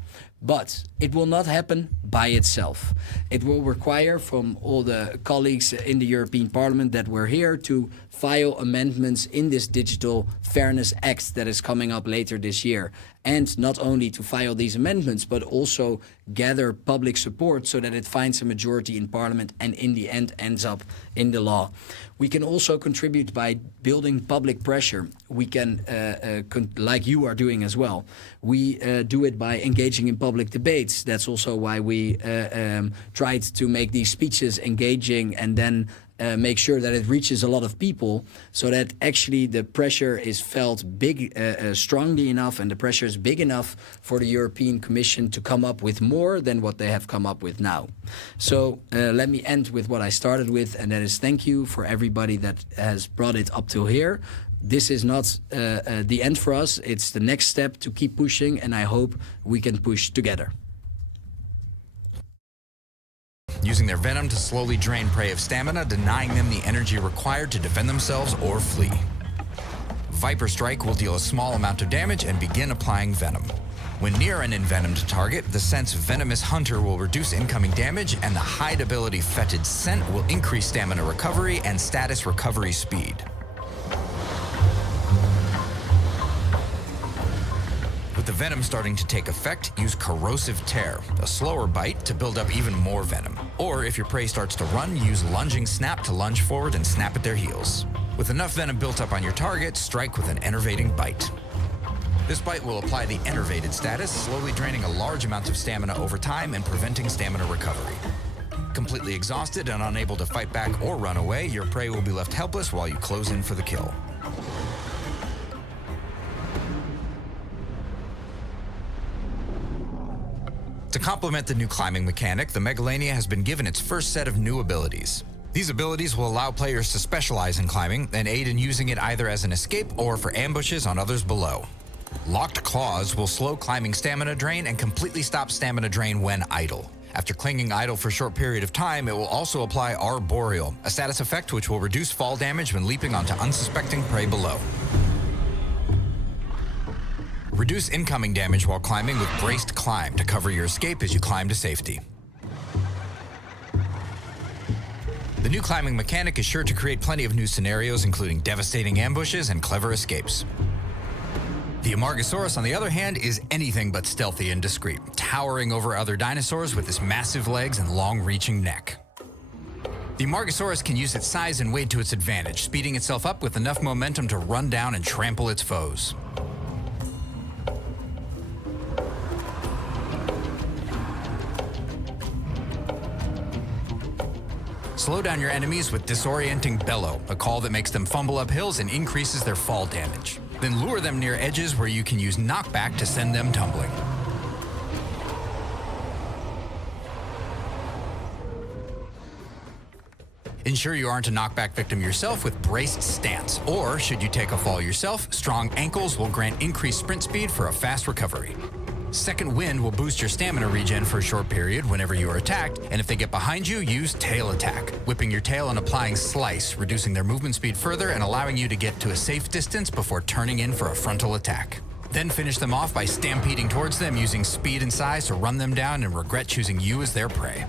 But it will not happen by itself. It will require from all the colleagues in the European Parliament that we're here to file amendments in this Digital Fairness Act that is coming up later this year. And not only to file these amendments, but also gather public support so that it finds a majority in Parliament and in the end ends up in the law. We can also contribute by building public pressure. We can, like you are doing as well, we do it by engaging in public debates. That's also why we tried to make these speeches engaging and then make sure that it reaches a lot of people so that actually the pressure is felt strongly enough and the pressure is big enough for the European Commission to come up with more than what they have come up with now. So let me end with what I started with, and that is thank you for everybody that has brought it up till here. This is not the end for us. It's the next step to keep pushing, and I hope we can push together. Using their venom to slowly drain prey of stamina, denying them the energy required to defend themselves or flee. Viper Strike will deal a small amount of damage and begin applying venom. When near an envenomed target, the scent's venomous hunter will reduce incoming damage, and the hide ability Fetid Scent will increase stamina recovery and status recovery speed. With the venom starting to take effect, use Corrosive Tear, a slower bite to build up even more venom. Or if your prey starts to run, use Lunging Snap to lunge forward and snap at their heels. With enough venom built up on your target, strike with an enervating bite. This bite will apply the enervated status, slowly draining a large amount of stamina over time and preventing stamina recovery. Completely exhausted and unable to fight back or run away, your prey will be left helpless while you close in for the kill. To complement the new climbing mechanic, the Megalania has been given its first set of new abilities. These abilities will allow players to specialize in climbing and aid in using it either as an escape or for ambushes on others below. Locked Claws will slow climbing stamina drain and completely stop stamina drain when idle. After clinging idle for a short period of time, it will also apply Arboreal, a status effect which will reduce fall damage when leaping onto unsuspecting prey below. Reduce incoming damage while climbing with Braced Climb to cover your escape as you climb to safety. The new climbing mechanic is sure to create plenty of new scenarios, including devastating ambushes and clever escapes. The Amargasaurus, on the other hand, is anything but stealthy and discreet, towering over other dinosaurs with its massive legs and long-reaching neck. The Amargasaurus can use its size and weight to its advantage, speeding itself up with enough momentum to run down and trample its foes. Slow down your enemies with Disorienting Bellow, a call that makes them fumble up hills and increases their fall damage. Then lure them near edges where you can use Knockback to send them tumbling. Ensure you aren't a knockback victim yourself with Braced Stance, or should you take a fall yourself, Strong Ankles will grant increased sprint speed for a fast recovery. Second Wind will boost your stamina regen for a short period whenever you are attacked, and if they get behind you, use Tail Attack, whipping your tail and applying Slice, reducing their movement speed further and allowing you to get to a safe distance before turning in for a frontal attack. Then finish them off by stampeding towards them using speed and size to run them down and regret choosing you as their prey.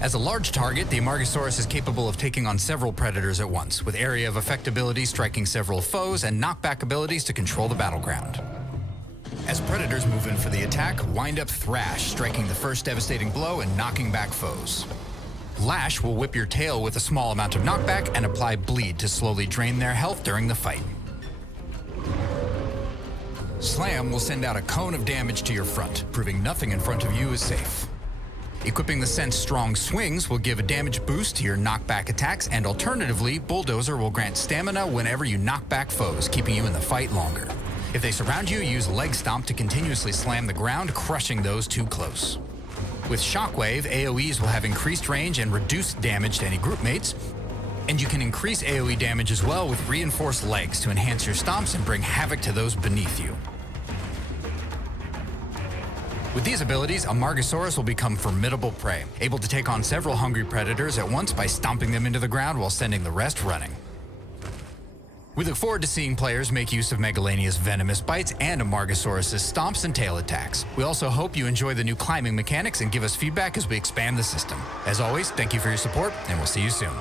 As a large target, the Amargasaurus is capable of taking on several predators at once, with area of effect abilities striking several foes and knockback abilities to control the battleground. As predators move in for the attack, wind up Thrash, striking the first devastating blow and knocking back foes. Lash will whip your tail with a small amount of knockback and apply Bleed to slowly drain their health during the fight. Slam will send out a cone of damage to your front, proving nothing in front of you is safe. Equipping the Sense Strong Swings will give a damage boost to your knockback attacks, and alternatively, Bulldozer will grant stamina whenever you knock back foes, keeping you in the fight longer. If they surround you, use Leg Stomp to continuously slam the ground, crushing those too close. With Shockwave, AoEs will have increased range and reduced damage to any group mates, and you can increase AoE damage as well with Reinforced Legs to enhance your stomps and bring havoc to those beneath you. With these abilities, Amargasaurus will become formidable prey, able to take on several hungry predators at once by stomping them into the ground while sending the rest running. We look forward to seeing players make use of Megalania's venomous bites and Amargasaurus' stomps and tail attacks. We also hope you enjoy the new climbing mechanics and give us feedback as we expand the system. As always, thank you for your support, and we'll see you soon.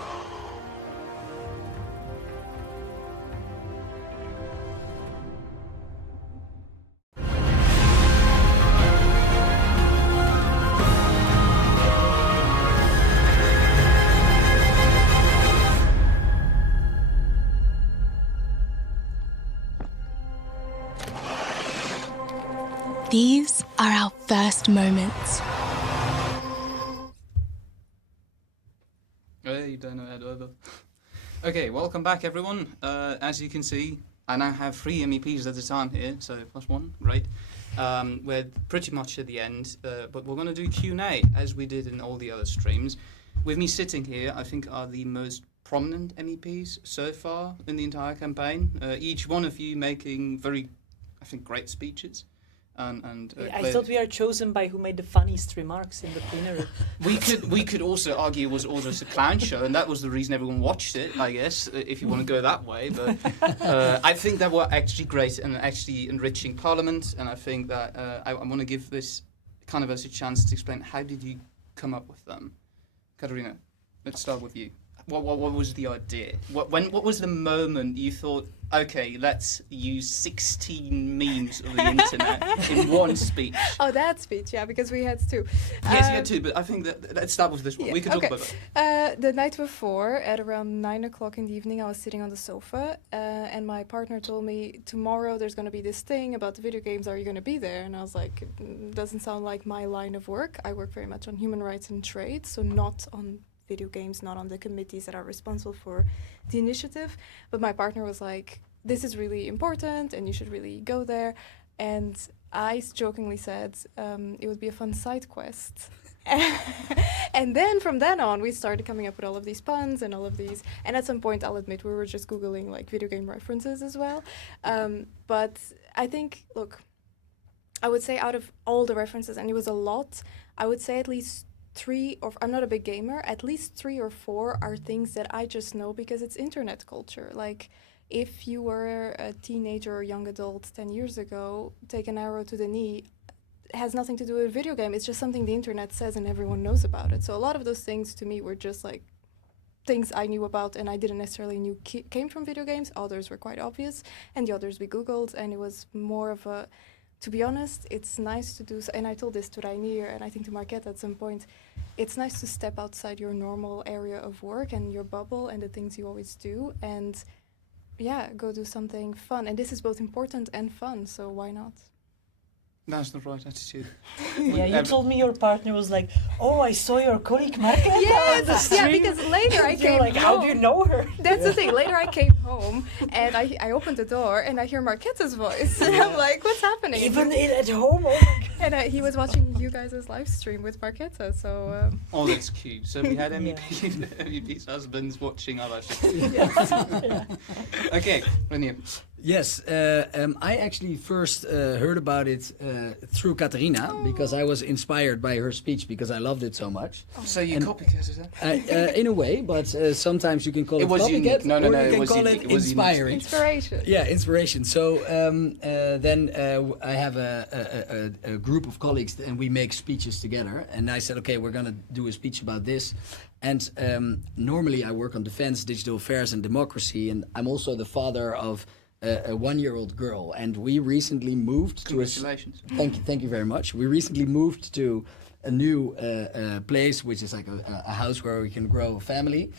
These are our first moments. Hey, don't know head over. Okay, welcome back everyone. As you can see, I now have 3 MEPs at a time here, so +1, great. We're pretty much at the end, but we're going to do Q&A as we did in all the other streams. With me sitting here, I think are the most prominent MEPs so far in the entire campaign. Each one of you making very, I think, great speeches. I thought we are chosen by who made the funniest remarks in the plenary. we could also argue it was also a clown show, and that was the reason everyone watched it, I guess, if you want to go that way. But I think that were actually great and actually enriching Parliament, and I think that I want to give this kind of as a chance to explain how did you come up with them. Catarina, let's start with you. What was the idea? What was the moment you thought, okay, let's use 16 memes of the internet in one speech? Oh, that speech, yeah, because we had two. Yes, you had two, but I think that let's start with this one. Yeah, We can talk about that. The night before, at around 9 o'clock in the evening, I was sitting on the sofa, and my partner told me, tomorrow there's going to be this thing about the video games, are you going to be there? And I was like, doesn't sound like my line of work. I work very much on human rights and trade, so not on video games, not on the committees that are responsible for the initiative. But my partner was like, this is really important and you should really go there. And I jokingly said it would be a fun side quest. And then from then on, we started coming up with all of these puns and all of these. And at some point, I'll admit, we were just Googling like video game references as well. But I think, look, I would say out of all the references, and it was a lot, I would say at least 3, or I'm not a big gamer, at least 3 or 4 are things that I just know because it's internet culture. Like, if you were a teenager or young adult 10 years ago, take an arrow to the knee, has nothing to do with a video game. It's just something the internet says and everyone knows about it. So a lot of those things to me were just like things I knew about and I didn't necessarily knew came from video games. Others were quite obvious, and the others we Googled, and it was more of a, to be honest, it's nice to do, and I told this to Reinier and I think to Markéta at some point, it's nice to step outside your normal area of work and your bubble and the things you always do, and yeah, go do something fun. And this is both important and fun, so why not? That's the right attitude. Yeah, you told me your partner was like, oh, I saw your colleague Markéta on the street. Yeah, because later I came like, home. how do you know her? That's the thing. Later I came home and I opened the door and I hear Markéta's voice. And I'm like, what's happening? Even at home? Oh my God. And he was watching you guys' live stream with Markéta, so... Oh, that's cute. So we had MEP's husbands watching our live stream. Okay, Reinier. Yes, I actually first heard about it through Catarina because I was inspired by her speech because I loved it so much. So you copycat, is that? In a way, but sometimes you can call it copycat, no, or you can was call unique. it It was inspiring. Inspiration. Yeah, inspiration. So then I have a group of colleagues and we make speeches together. And I said, okay, we're going to do a speech about this. And normally I work on defense, digital affairs and democracy. And I'm also the father of a 1-year-old girl, and we recently moved to thank you very much. We recently moved to a new place, which is like a house where we can grow a family.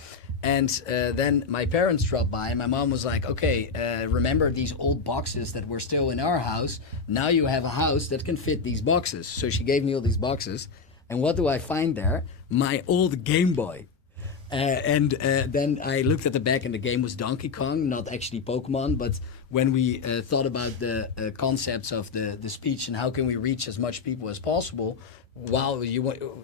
And then my parents dropped by, and my mom was like, okay, remember these old boxes that were still in our house? Now you have a house that can fit these boxes. So she gave me all these boxes, and what do I find there? My old Game Boy. And then I looked at the back and the game was Donkey Kong, not actually Pokemon. But when we thought about the concepts of the speech and how can we reach as much people as possible,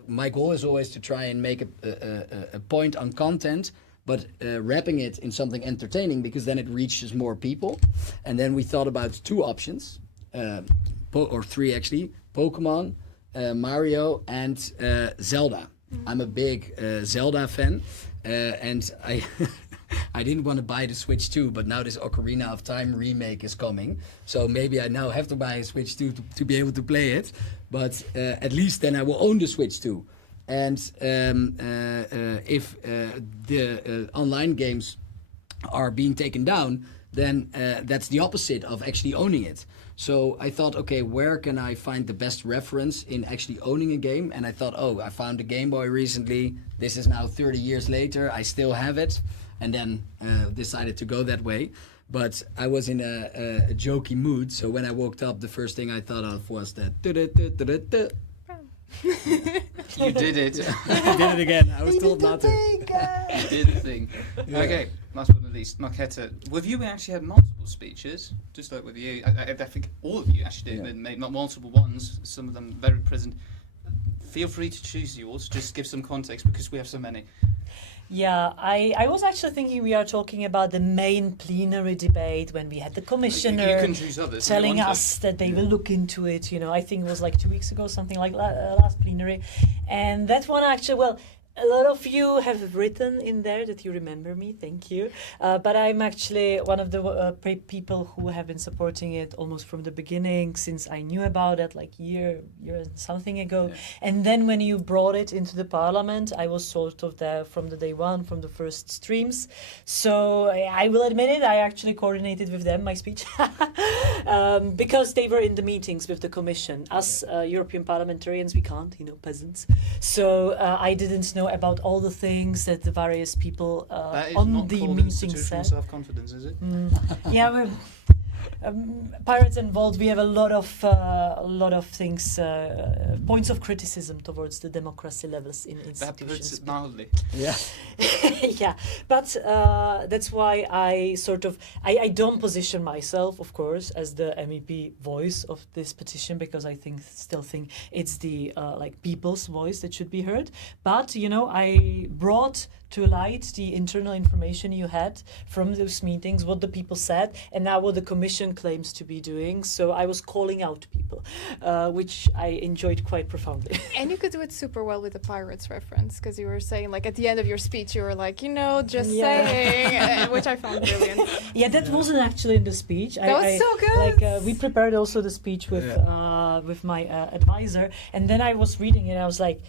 my goal is always to try and make a point on content, but wrapping it in something entertaining because then it reaches more people. And then we thought about 2 options, or 3 actually, Pokemon, Mario and Zelda. I'm a big Zelda fan, and I I didn't want to buy the Switch 2, but now this Ocarina of Time remake is coming, so maybe I now have to buy a Switch 2 to be able to play it, but at least then I will own the Switch 2. And if the online games are being taken down, then that's the opposite of actually owning it. So I thought, okay, where can I find the best reference in actually owning a game? And I thought, oh, I found a Game Boy recently. This is now 30 years later. I still have it. And then decided to go that way. But I was in a jokey mood. So when I woke up, the first thing I thought of was that... You did it. I did it again. I was told not to. You did the thing. Yeah. Okay, last but not least, Markéta. With you, we actually had multiple speeches, just like with you. I think all of you actually did, made multiple ones, some of them very present. Feel free to choose yours, just give some context because we have so many. Yeah, I was actually thinking we are talking about the main plenary debate when we had the commissioner telling us that they will look into it. You know, I think it was like 2 weeks ago, something like last plenary. And that one actually, well, a lot of you have written in there that you remember me, thank you. But I'm actually one of the people who have been supporting it almost from the beginning, since I knew about it like year and something ago. Yeah. And then when you brought it into the parliament, I was sort of there from the day one, from the first streams. So I will admit it, I actually coordinated with them my speech because they were in the meetings with the commission. Us European parliamentarians, we can't, peasants. So I didn't know about all the things that the various people on the meeting said. Self-confidence, is it? Yeah, we're Pirates and Vault. We have a lot of things, points of criticism towards the democracy levels in institutions. That puts it mildly. Yeah. Yeah, but that's why I I don't position myself, of course, as the MEP voice of this petition, because I still think it's the people's voice that should be heard. But I brought to light the internal information you had from those meetings, what the people said, and now what the Commission claims to be doing. So I was calling out people, which I enjoyed quite profoundly. And you could do it super well with the Pirates reference, because you were saying, at the end of your speech, you were like, just saying, which I found brilliant. Yeah, that wasn't actually in the speech. That was so good. We prepared also the speech with my advisor, and then I was reading it, and I was like,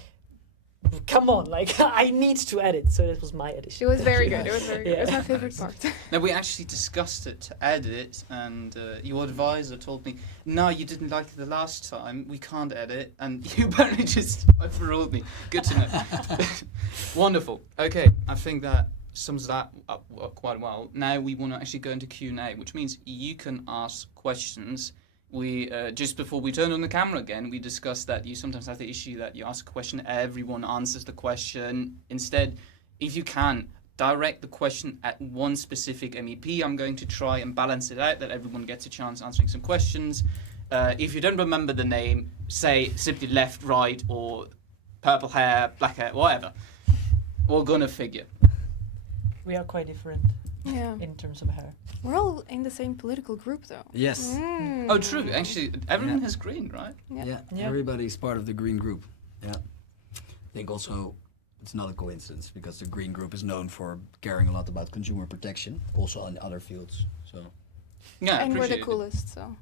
come on, I need to edit. So that was my edition. It was very good. It was very good. It was my favorite part. No, we actually discussed it to edit, and your advisor told me, no, you didn't like it the last time. We can't edit. And you apparently just overruled me. Good to know. Wonderful. Okay, I think that sums that up quite well. Now we want to actually go into Q&A, which means you can ask questions. We just before we turned on the camera again, we discussed that you sometimes have the issue that you ask a question, everyone answers the question. Instead, if you can, direct the question at one specific MEP. I'm going to try and balance it out that everyone gets a chance answering some questions. If you don't remember the name, say simply left, right, or purple hair, black hair, whatever. We're gonna figure. We are quite different. Yeah. In terms of hair. We're all in the same political group, though. Yes. Oh, true. Actually, everyone has green, right? Yeah. Everybody's part of the green group. Yeah. I think also it's not a coincidence because the green group is known for caring a lot about consumer protection, also in other fields. So. Yeah, and we're the coolest, so.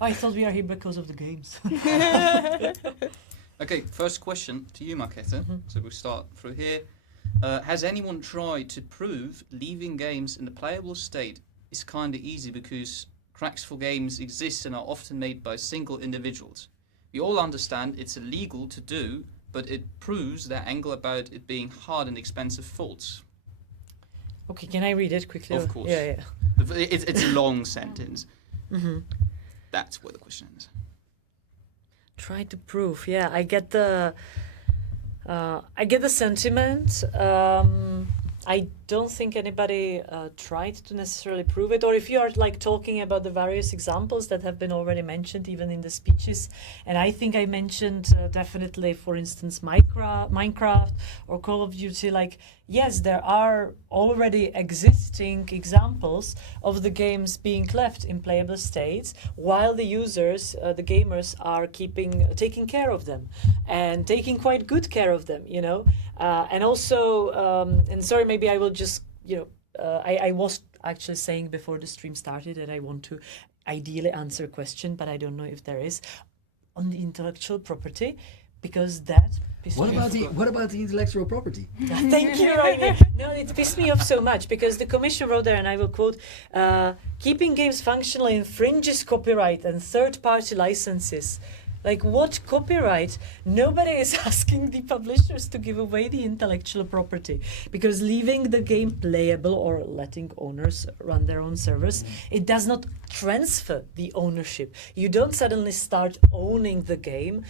I thought we are here because of the games. Okay, first question to you, Markéta. So we'll start through here. Has anyone tried to prove leaving games in the playable state is kind of easy because cracks for games exist and are often made by single individuals? We all understand it's illegal to do, but it proves their angle about it being hard and expensive false. Okay, can I read it quickly? Of course. Yeah. It's a long sentence. That's where the question is. Try to prove. Yeah, I get the sentiment. I don't think anybody tried to necessarily prove it, or if you are talking about the various examples that have been already mentioned even in the speeches, and I think I mentioned definitely, for instance, Minecraft or Call of Duty, yes, there are already existing examples of the games being left in playable states while the users, the gamers, are taking care of them and taking quite good care of them, and also, and sorry, maybe I will just, I was actually saying before the stream started that I want to ideally answer a question, but I don't know if there is, on the intellectual property, because that... What about the intellectual property? Thank you, Reinier. No, it pissed me off so much because the Commission wrote there, and I will quote, keeping games functional infringes copyright and third-party licenses. What copyright? Nobody is asking the publishers to give away the intellectual property, because leaving the game playable or letting owners run their own servers, it does not transfer the ownership. You don't suddenly start owning the game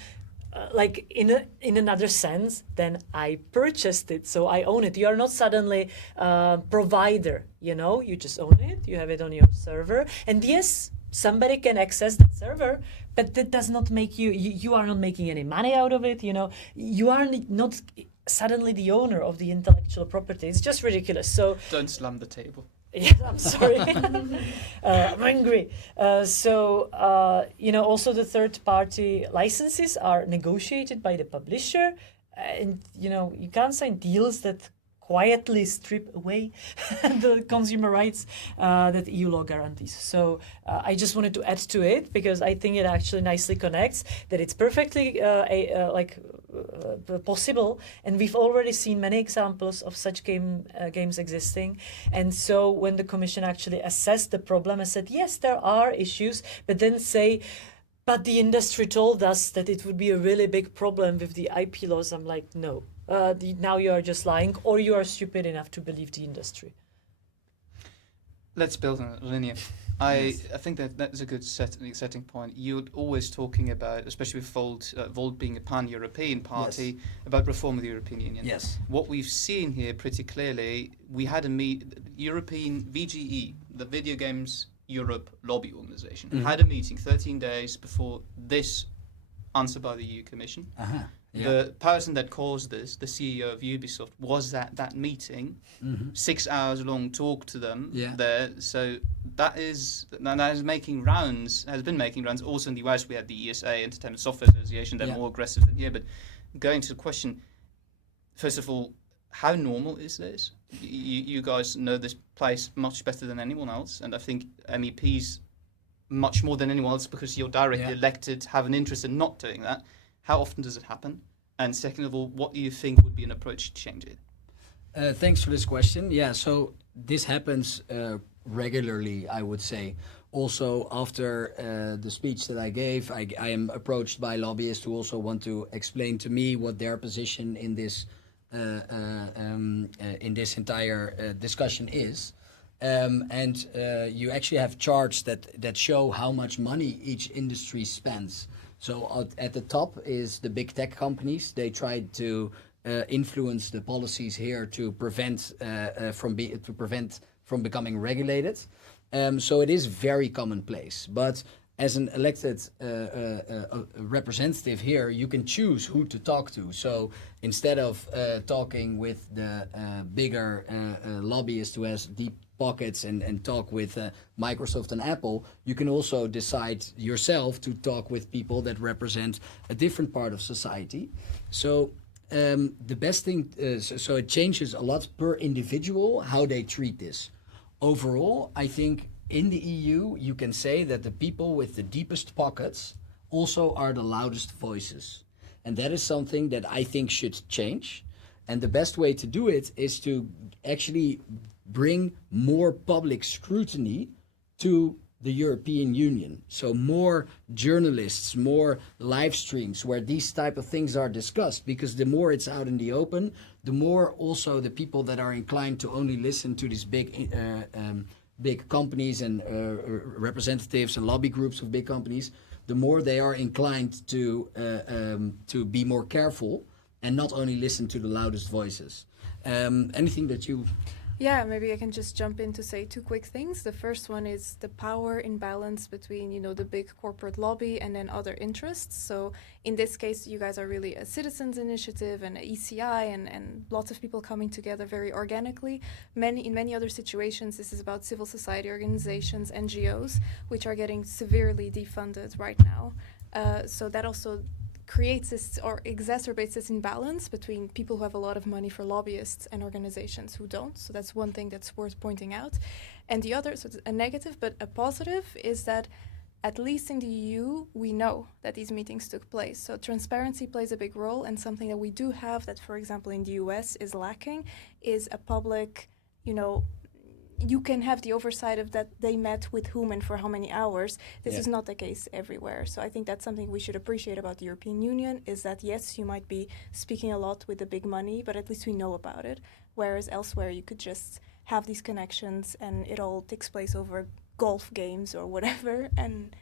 in another sense than I purchased it, so I own it. You are not suddenly provider, you just own it, you have it on your server, and yes, somebody can access that server, but that does not make you are not making any money out of it, you are not suddenly the owner of the intellectual property. It's just ridiculous. So don't slam the table. Yes, I'm sorry. I'm angry. Also the third-party licenses are negotiated by the publisher, and you can't sign deals that quietly strip away the consumer rights that EU law guarantees. So I just wanted to add to it because I think it actually nicely connects that it's perfectly possible, and we've already seen many examples of such games existing. And so when the Commission actually assessed the problem and said, yes, there are issues, but then say, but the industry told us that it would be a really big problem with the IP laws, I'm like, no. Now you are just lying, or you are stupid enough to believe the industry. Let's build on it, Reinier. I think that is a good setting point. You're always talking about, especially with Volt being a pan-European party, about reform of the European Union. Yes. What we've seen here pretty clearly, we had a European VGE, the Video Games Europe Lobby Organization, had a meeting 13 days before this answer by the EU Commission. The person that caused this, the CEO of Ubisoft, was at that meeting, 6 hours long talk to them there. So that is making rounds, has been making rounds. Also in the US, we had the ESA, Entertainment Software Association, they're more aggressive than here. But going to the question, first of all, how normal is this? You guys know this place much better than anyone else, and I think MEPs much more than anyone else, because you're directly elected, have an interest in not doing that. How often does it happen? And second of all, what do you think would be an approach to change it? Thanks for this question. Yeah, so this happens regularly, I would say. Also, after the speech that I gave, I am approached by lobbyists who also want to explain to me what their position in this entire discussion is. And you actually have charts that show how much money each industry spends. So at the top is the big tech companies. They tried to influence the policies here to prevent from becoming regulated. So it is very commonplace. But as an elected representative here, you can choose who to talk to. So instead of talking with the bigger lobbyist who has deep pockets and talk with Microsoft and Apple, you can also decide yourself to talk with people that represent a different part of society. So the best thing, so it changes a lot per individual how they treat this. Overall, I think in the EU, you can say that the people with the deepest pockets also are the loudest voices. And that is something that I think should change. And the best way to do it is to actually bring more public scrutiny to the European Union. So more journalists, more live streams where these type of things are discussed, because the more it's out in the open, the more also the people that are inclined to only listen to these big companies and representatives and lobby groups of big companies, the more they are inclined to be more careful and not only listen to the loudest voices. Anything that you... Yeah, maybe I can just jump in to say two quick things. The first one is the power imbalance between, the big corporate lobby and then other interests. So in this case, you guys are really a citizens initiative and an ECI and lots of people coming together very organically. In many other situations, this is about civil society organizations, NGOs, which are getting severely defunded right now. So that also creates this or exacerbates this imbalance between people who have a lot of money for lobbyists and organizations who don't. So that's one thing that's worth pointing out. And the other, so it's a negative, but a positive is that at least in the EU, we know that these meetings took place. So transparency plays a big role, and something that we do have that, for example, in the US is lacking is a public, you can have the oversight of that they met with whom and for how many hours. This is not the case everywhere. So I think that's something we should appreciate about the European Union, is that yes, you might be speaking a lot with the big money, but at least we know about it. Whereas elsewhere you could just have these connections and it all takes place over golf games or whatever, and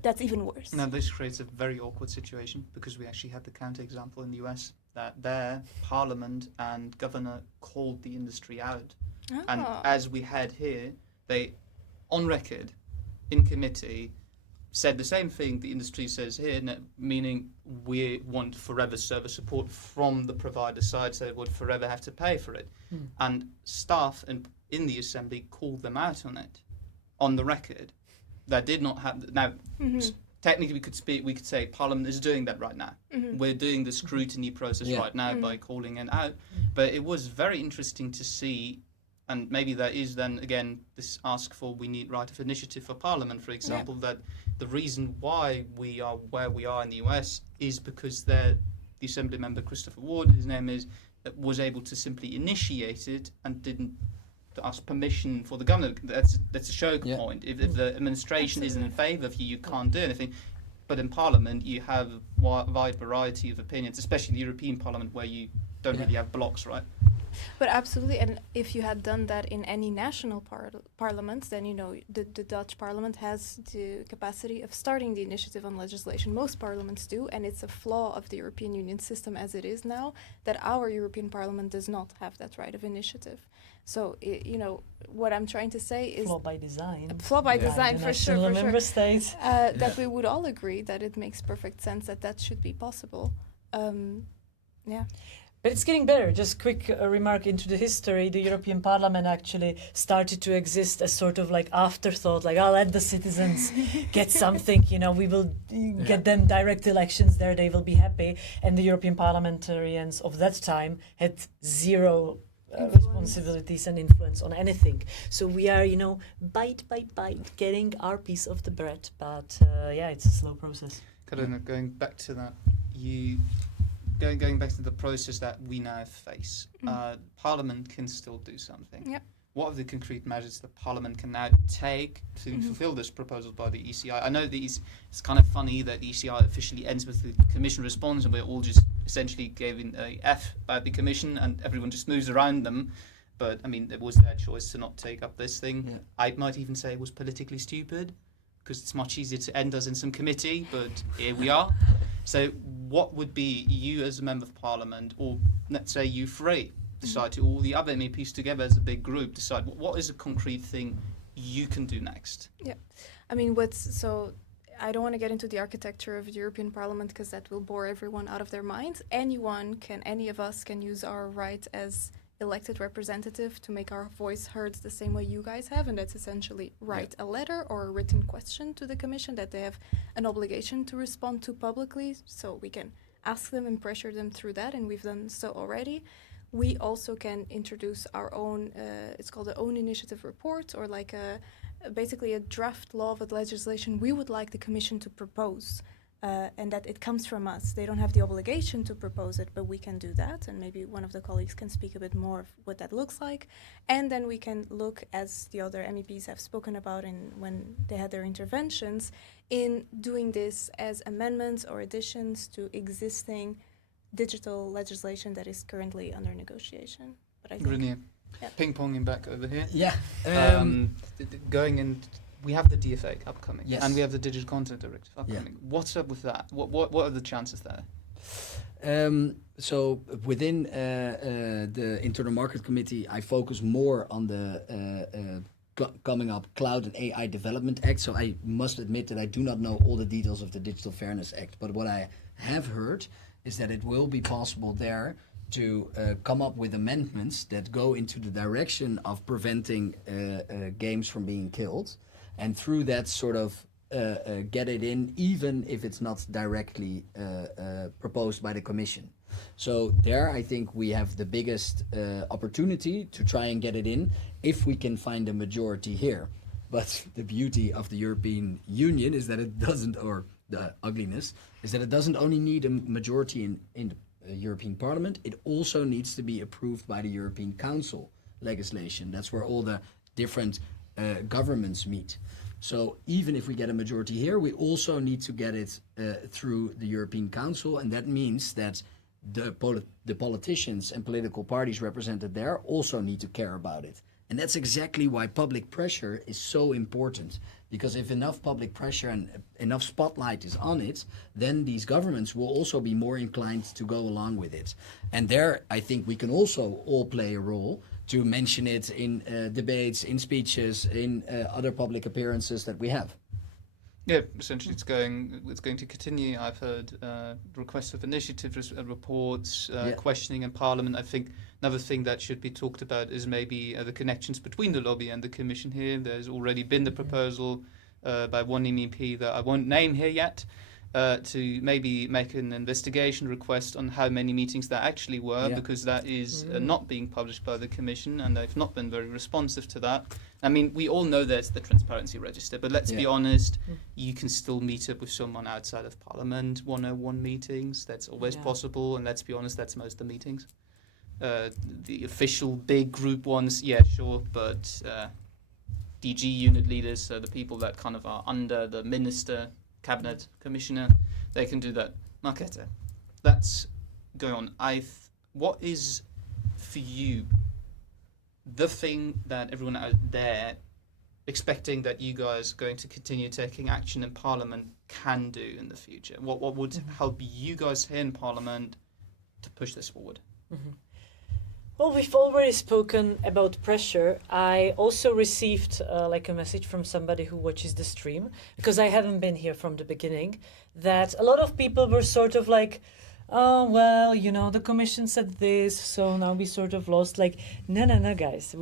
that's even worse. Now this creates a very awkward situation, because we actually had the counterexample in the US that their parliament and governor called the industry out. And as we had here, they, on record, in committee, said the same thing the industry says here, meaning we want forever server support from the provider side, so they would forever have to pay for it. And staff in the assembly called them out on it, on the record. That did not happen. Now, technically we could say Parliament is doing that right now. We're doing the scrutiny process right now by calling it out. But it was very interesting to see, and maybe that is then again this ask for we need right of initiative for Parliament, for example, that the reason why we are where we are in the US is because the Assembly member Christopher Ward, his name is, was able to simply initiate it and didn't ask permission for the government. That's a choke point. If the administration isn't in favour of you, you can't do anything. But in Parliament, you have a wide variety of opinions, especially in the European Parliament, where you don't really have blocks, right? But absolutely, and if you had done that in any national parliaments, then the Dutch Parliament has the capacity of starting the initiative on legislation. Most parliaments do, and it's a flaw of the European Union system as it is now that our European Parliament does not have that right of initiative. So what I'm trying to say is flaw by design. Flaw by design, for sure. Member states. That we would all agree that it makes perfect sense that should be possible. But it's getting better. Just quick remark into the history. The European Parliament actually started to exist as sort of like afterthought, like, I'll let the citizens get something, we will get them direct elections there, they will be happy. And the European parliamentarians of that time had zero responsibilities and influence on anything. So we are, bite by bite, getting our piece of the bread. But it's a slow process. Catarina, going back to that, Going back to the process that we now face, Parliament can still do something. Yep. What are the concrete measures that Parliament can now take to fulfill this proposal by the ECI? I know that it's kind of funny that the ECI officially ends with the Commission response, and we're all just essentially giving a F about the Commission, and everyone just moves around them. But I mean, it was their choice to not take up this thing. Yeah. I might even say it was politically stupid, because it's much easier to end us in some committee, but here we are. So what would be, you as a member of Parliament, or let's say you three, decide to, all the other MEPs together as a big group, decide what is a concrete thing you can do next? Yeah, I mean, I don't want to get into the architecture of the European Parliament because that will bore everyone out of their minds. Any of us can use our right as elected representative to make our voice heard the same way you guys have, and that's essentially write a letter or a written question to the Commission that they have an obligation to respond to publicly, so we can ask them and pressure them through that, and we've done so already. We also can introduce our own, it's called the own initiative report, or like basically a draft law of legislation we would like the Commission to propose. And that it comes from us. They don't have the obligation to propose it, but we can do that, and maybe one of the colleagues can speak a bit more of what that looks like. And then we can look, as the other MEPs have spoken about when they had their interventions, in doing this as amendments or additions to existing digital legislation that is currently under negotiation. But I think Reinier, ping-ponging back over here. Yeah. Going in... We have the DFA upcoming, and we have the Digital Content Directive upcoming. Yeah. What's up with that? What are the chances there? So within the Internal Market Committee, I focus more on the coming up Cloud and AI Development Act. So I must admit that I do not know all the details of the Digital Fairness Act. But what I have heard is that it will be possible there to come up with amendments that go into the direction of preventing games from being killed. And through that sort of get it in, even if it's not directly proposed by the Commission. So there I think we have the biggest opportunity to try and get it in if we can find a majority here. But the beauty of the European Union is that it doesn't, or the ugliness, is that it doesn't only need a majority in the European Parliament, it also needs to be approved by the European Council legislation. That's where all the different governments meet. So even if we get a majority here, we also need to get it through the European Council, and that means that the politicians and political parties represented there also need to care about it. And that's exactly why public pressure is so important, because if enough public pressure and enough spotlight is on it, then these governments will also be more inclined to go along with it. And there, I think we can also all play a role to mention it in debates, in speeches, in other public appearances that we have. Yeah, essentially it's going to continue. I've heard requests of initiatives, reports, questioning in Parliament. I think another thing that should be talked about is maybe the connections between the lobby and the Commission here. There's already been the proposal by one MEP that I won't name here yet, to maybe make an investigation request on how many meetings there actually were, because that is not being published by the Commission, and they've not been very responsive to that. I mean, we all know there's the transparency register, but let's be honest, you can still meet up with someone outside of Parliament, 101 meetings, that's always possible, and let's be honest, that's most of the meetings. The official big group ones, yeah, sure, but DG unit leaders, so the people that kind of are under the minister, cabinet, commissioner, they can do that. Markéta, that's going on. What is, for you, the thing that everyone out there expecting that you guys are going to continue taking action in Parliament can do in the future? What would help you guys here in Parliament to push this forward? Well, we've already spoken about pressure. I also received like a message from somebody who watches the stream, because I haven't been here from the beginning, that a lot of people were sort of like, oh, well, you know, the Commission said this, so now we sort of lost. Like, no, guys,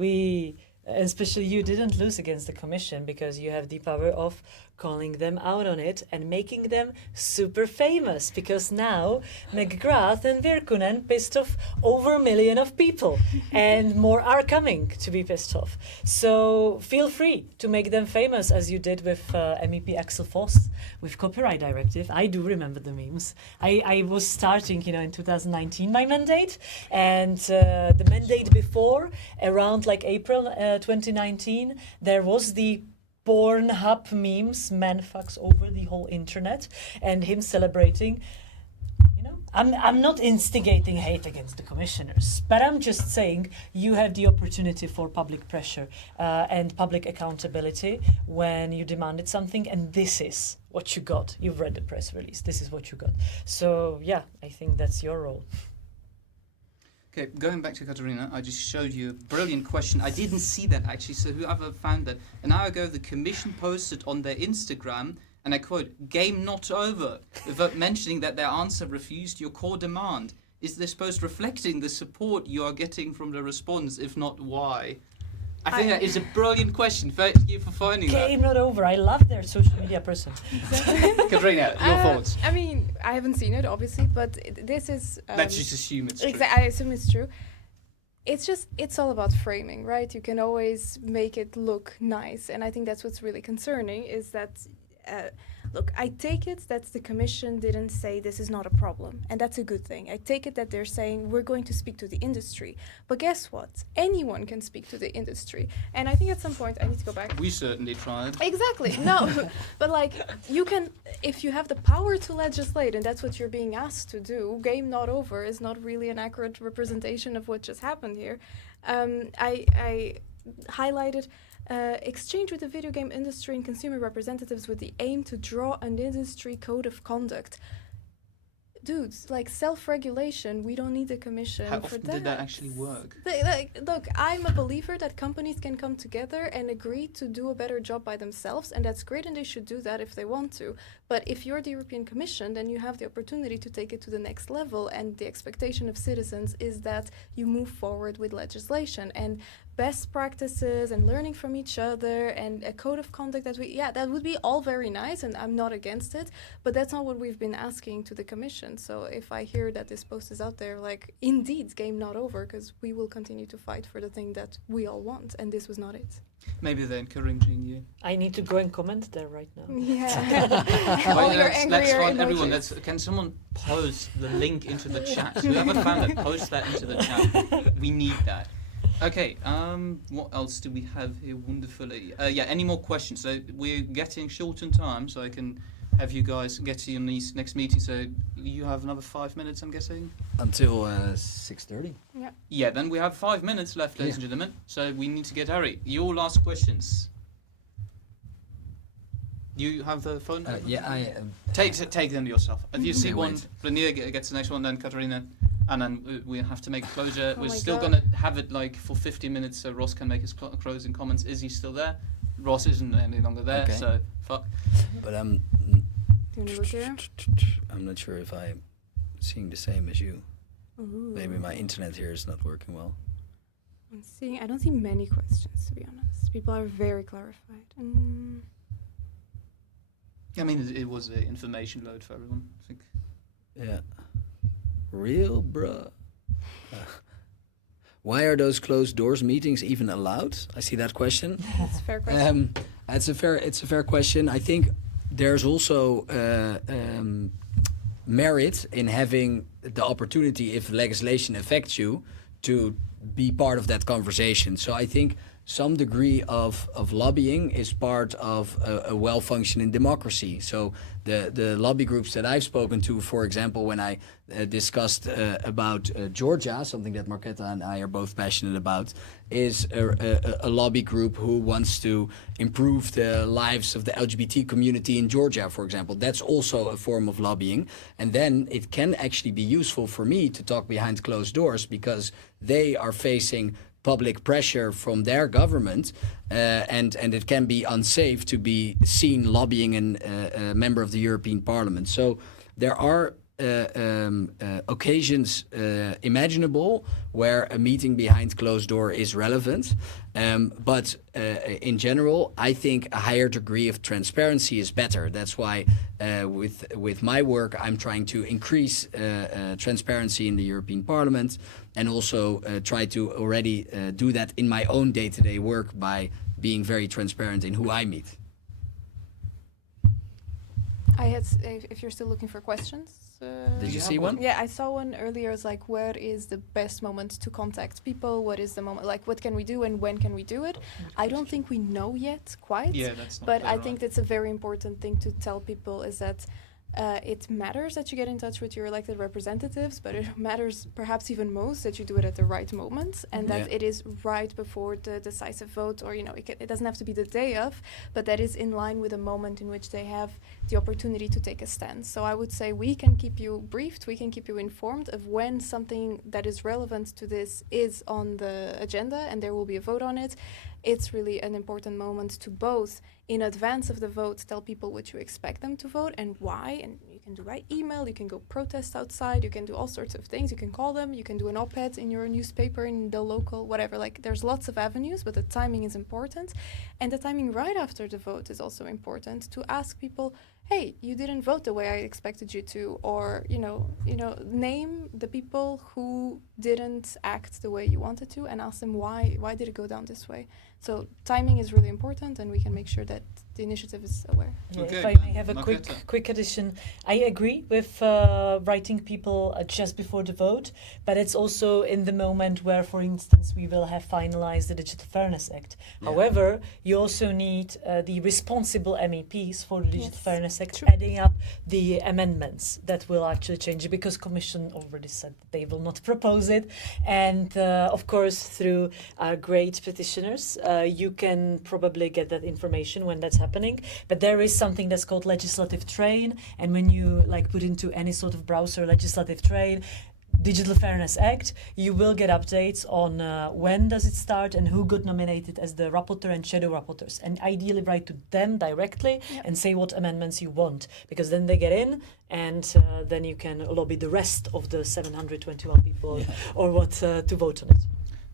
especially you didn't lose against the Commission, because you have the power of calling them out on it and making them super famous, because now McGrath and Virkkunen pissed off over 1 million of people and more are coming to be pissed off. So feel free to make them famous, as you did with MEP Axel Voss with Copyright Directive. I do remember the memes. I was starting, in 2019 my mandate, and the mandate before, around like April 2019, there was the Pornhub memes, manfucks over the whole internet, and him celebrating. I'm not instigating hate against the commissioners, but I'm just saying you have the opportunity for public pressure and public accountability when you demanded something, and this is what you got. You've read the press release. This is what you got. So yeah, I think that's your role. Okay, going back to Catarina, I just showed you a brilliant question. I didn't see that actually, so whoever found that. An hour ago, the Commission posted on their Instagram, and I quote, "Game not over," without mentioning that their answer refused your core demand. Is this post reflecting the support you are getting from the response? If not, why? I think that is a brilliant question. Thank you for finding that. Game not over. I love their social media person. Catarina, your thoughts? I mean, I haven't seen it, obviously, but this is... Let's just assume it's true. I assume it's true. It's all about framing, right? You can always make it look nice. And I think that's what's really concerning, is that... look, I take it that the Commission didn't say this is not a problem, and that's a good thing. I take it that they're saying we're going to speak to the industry. But guess what? Anyone can speak to the industry. And I think at some point, I need to go back. We certainly tried. Exactly. No, but like, you can, if you have the power to legislate, and that's what you're being asked to do, game not over is not really an accurate representation of what just happened here. I highlighted exchange with the video game industry and consumer representatives with the aim to draw an industry code of conduct. Dudes, like self-regulation, we don't need a commission for that. How often did that actually work? Look, I'm a believer that companies can come together and agree to do a better job by themselves, and that's great, and they should do that if they want to. But if you're the European Commission, then you have the opportunity to take it to the next level, and the expectation of citizens is that you move forward with legislation and best practices and learning from each other and a code of conduct that would be all very nice, and I'm not against it, but that's not what we've been asking to the Commission. So if I hear that this post is out there, like, indeed, game not over, because we will continue to fight for the thing that we all want, and this was not it. Maybe they're encouraging you. I need to go and comment there right now. Yeah. All your let's find everyone. Can someone post the link into the chat? Whoever found it, post that into the chat. We need that. Okay, what else do we have here wonderfully? Any more questions? So we're getting short on time, so I can have you guys get to your next meeting. So you have another 5 minutes, I'm guessing? Until 6:30. Yeah, then we have 5 minutes left, ladies and gentlemen. So we need to get hurry. Your last questions. You have the phone? Take them yourself. If you see one, Reinier gets the next one, then Catarina. And then we have to make a closure. We're still going to have it like for 50 minutes so Ross can make his closing comments. Is he still there? Ross isn't any longer there, so fuck. But Do you want to look here? I'm not sure if I'm seeing the same as you. Ooh. Maybe my internet here is not working well. I don't see many questions, to be honest. People are very clarified. I mean, it was an information load for everyone, I think. Yeah. Real, bruh. Why are those closed doors meetings even allowed? I see that question. That's a fair question. It's a fair question. I think there's also merit in having the opportunity, if legislation affects you, to be part of that conversation. So I think some degree of lobbying is part of a well-functioning democracy. So the lobby groups that I've spoken to, for example, when I discussed about Georgia, something that Markéta and I are both passionate about, is a lobby group who wants to improve the lives of the LGBT community in Georgia, for example. That's also a form of lobbying. And then it can actually be useful for me to talk behind closed doors because they are facing public pressure from their government, and it can be unsafe to be seen lobbying a member of the European Parliament. So there are occasions imaginable where a meeting behind closed door is relevant, but in general, I think a higher degree of transparency is better. That's why with my work, I'm trying to increase transparency in the European Parliament, and also try to already do that in my own day-to-day work by being very transparent in who I meet. If you're still looking for questions. Did you see one? Yeah, I saw one earlier. It's like, where is the best moment to contact people? What is the moment, like, what can we do and when can we do it? I don't think we know yet quite. Yeah, that's not But clear, I think that's a very important thing to tell people is that it matters that you get in touch with your elected representatives, but it matters perhaps even most that you do it at the right moment and that it is right before the decisive vote, or it doesn't have to be the day of, but that is in line with a moment in which they have the opportunity to take a stand. So I would say we can keep you briefed, we can keep you informed of when something that is relevant to this is on the agenda and there will be a vote on it. It's really an important moment to both, in advance of the vote, tell people what you expect them to vote and why. And you can do by email, you can go protest outside, you can do all sorts of things. You can call them, you can do an op-ed in your newspaper, in the local, whatever. Like, there's lots of avenues, but the timing is important. And the timing right after the vote is also important, to ask people, hey, you didn't vote the way I expected you to, or, name the people who didn't act the way you wanted to and ask them why did it go down this way. So timing is really important, and we can make sure that the initiative is aware. Yeah, Okay. if I may have a Markéta. quick addition, I agree with writing people just before the vote, but it's also in the moment where, for instance, we will have finalized the Digital Fairness Act. Yeah. However, you also need the responsible MEPs for the Digital Fairness Act True. adding up the amendments that will actually change it, because Commission already said that they will not propose it. And of course, through our great petitioners, you can probably get that information when that's happening. But there is something that's called legislative train, and when you put into any sort of browser legislative train, Digital Fairness Act, you will get updates on when does it start and who got nominated as the rapporteur and shadow rapporteurs. And ideally write to them directly and say what amendments you want, because then they get in and then you can lobby the rest of the 721 people or what to vote on it.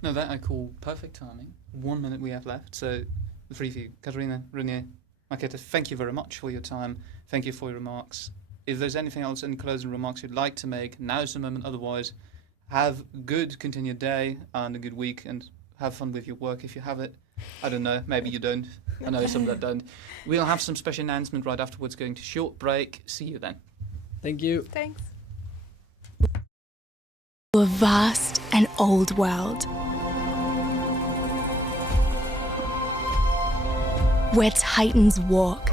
No, that I call perfect timing. 1 minute we have left, so the three of you, Catarina, Reinier, Markéta, thank you very much for your time. Thank you for your remarks. If there's anything else, any closing remarks you'd like to make, now's the moment. Otherwise, have a good continued day and a good week, and have fun with your work if you have it. I don't know, maybe you don't. I know some that don't. We'll have some special announcement right afterwards, going to short break. See you then. Thank you. Thanks. To a vast and old world, where titans walk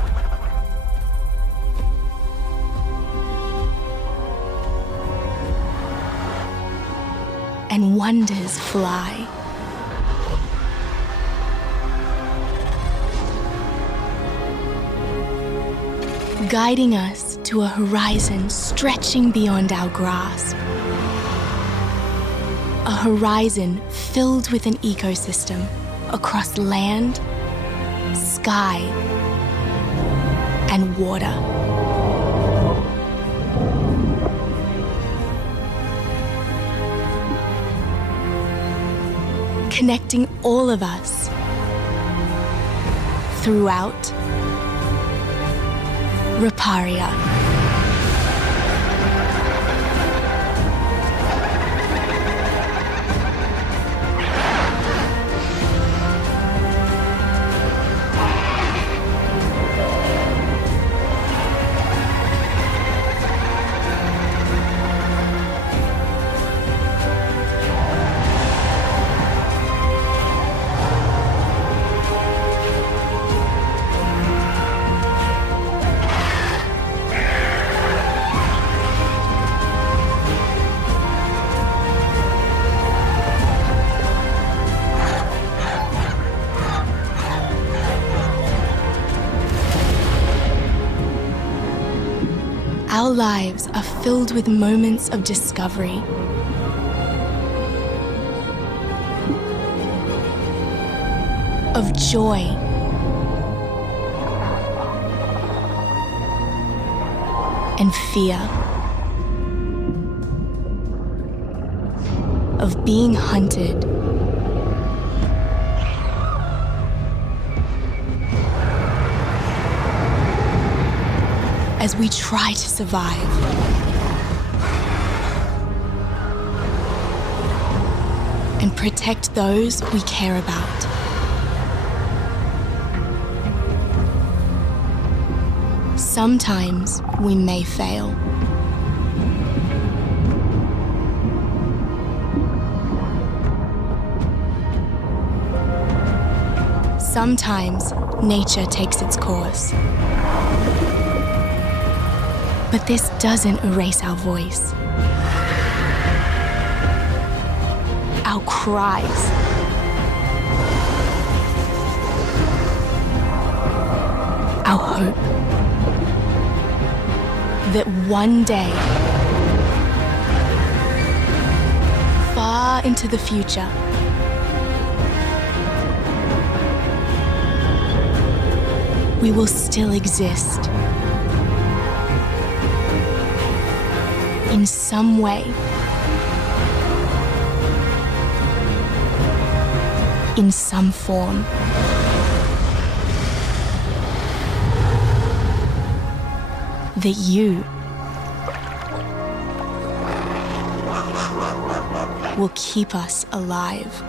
and wonders fly. Guiding us to a horizon stretching beyond our grasp. A horizon filled with an ecosystem across land, sky, and water. Connecting all of us throughout Riparia. Our lives are filled with moments of discovery. Of joy. And fear. Of being hunted. As we try to survive. And protect those we care about. Sometimes we may fail. Sometimes nature takes its course. But this doesn't erase our voice. Our cries. Our hope. That one day, far into the future, we will still exist. In some way. In some form. That you will keep us alive.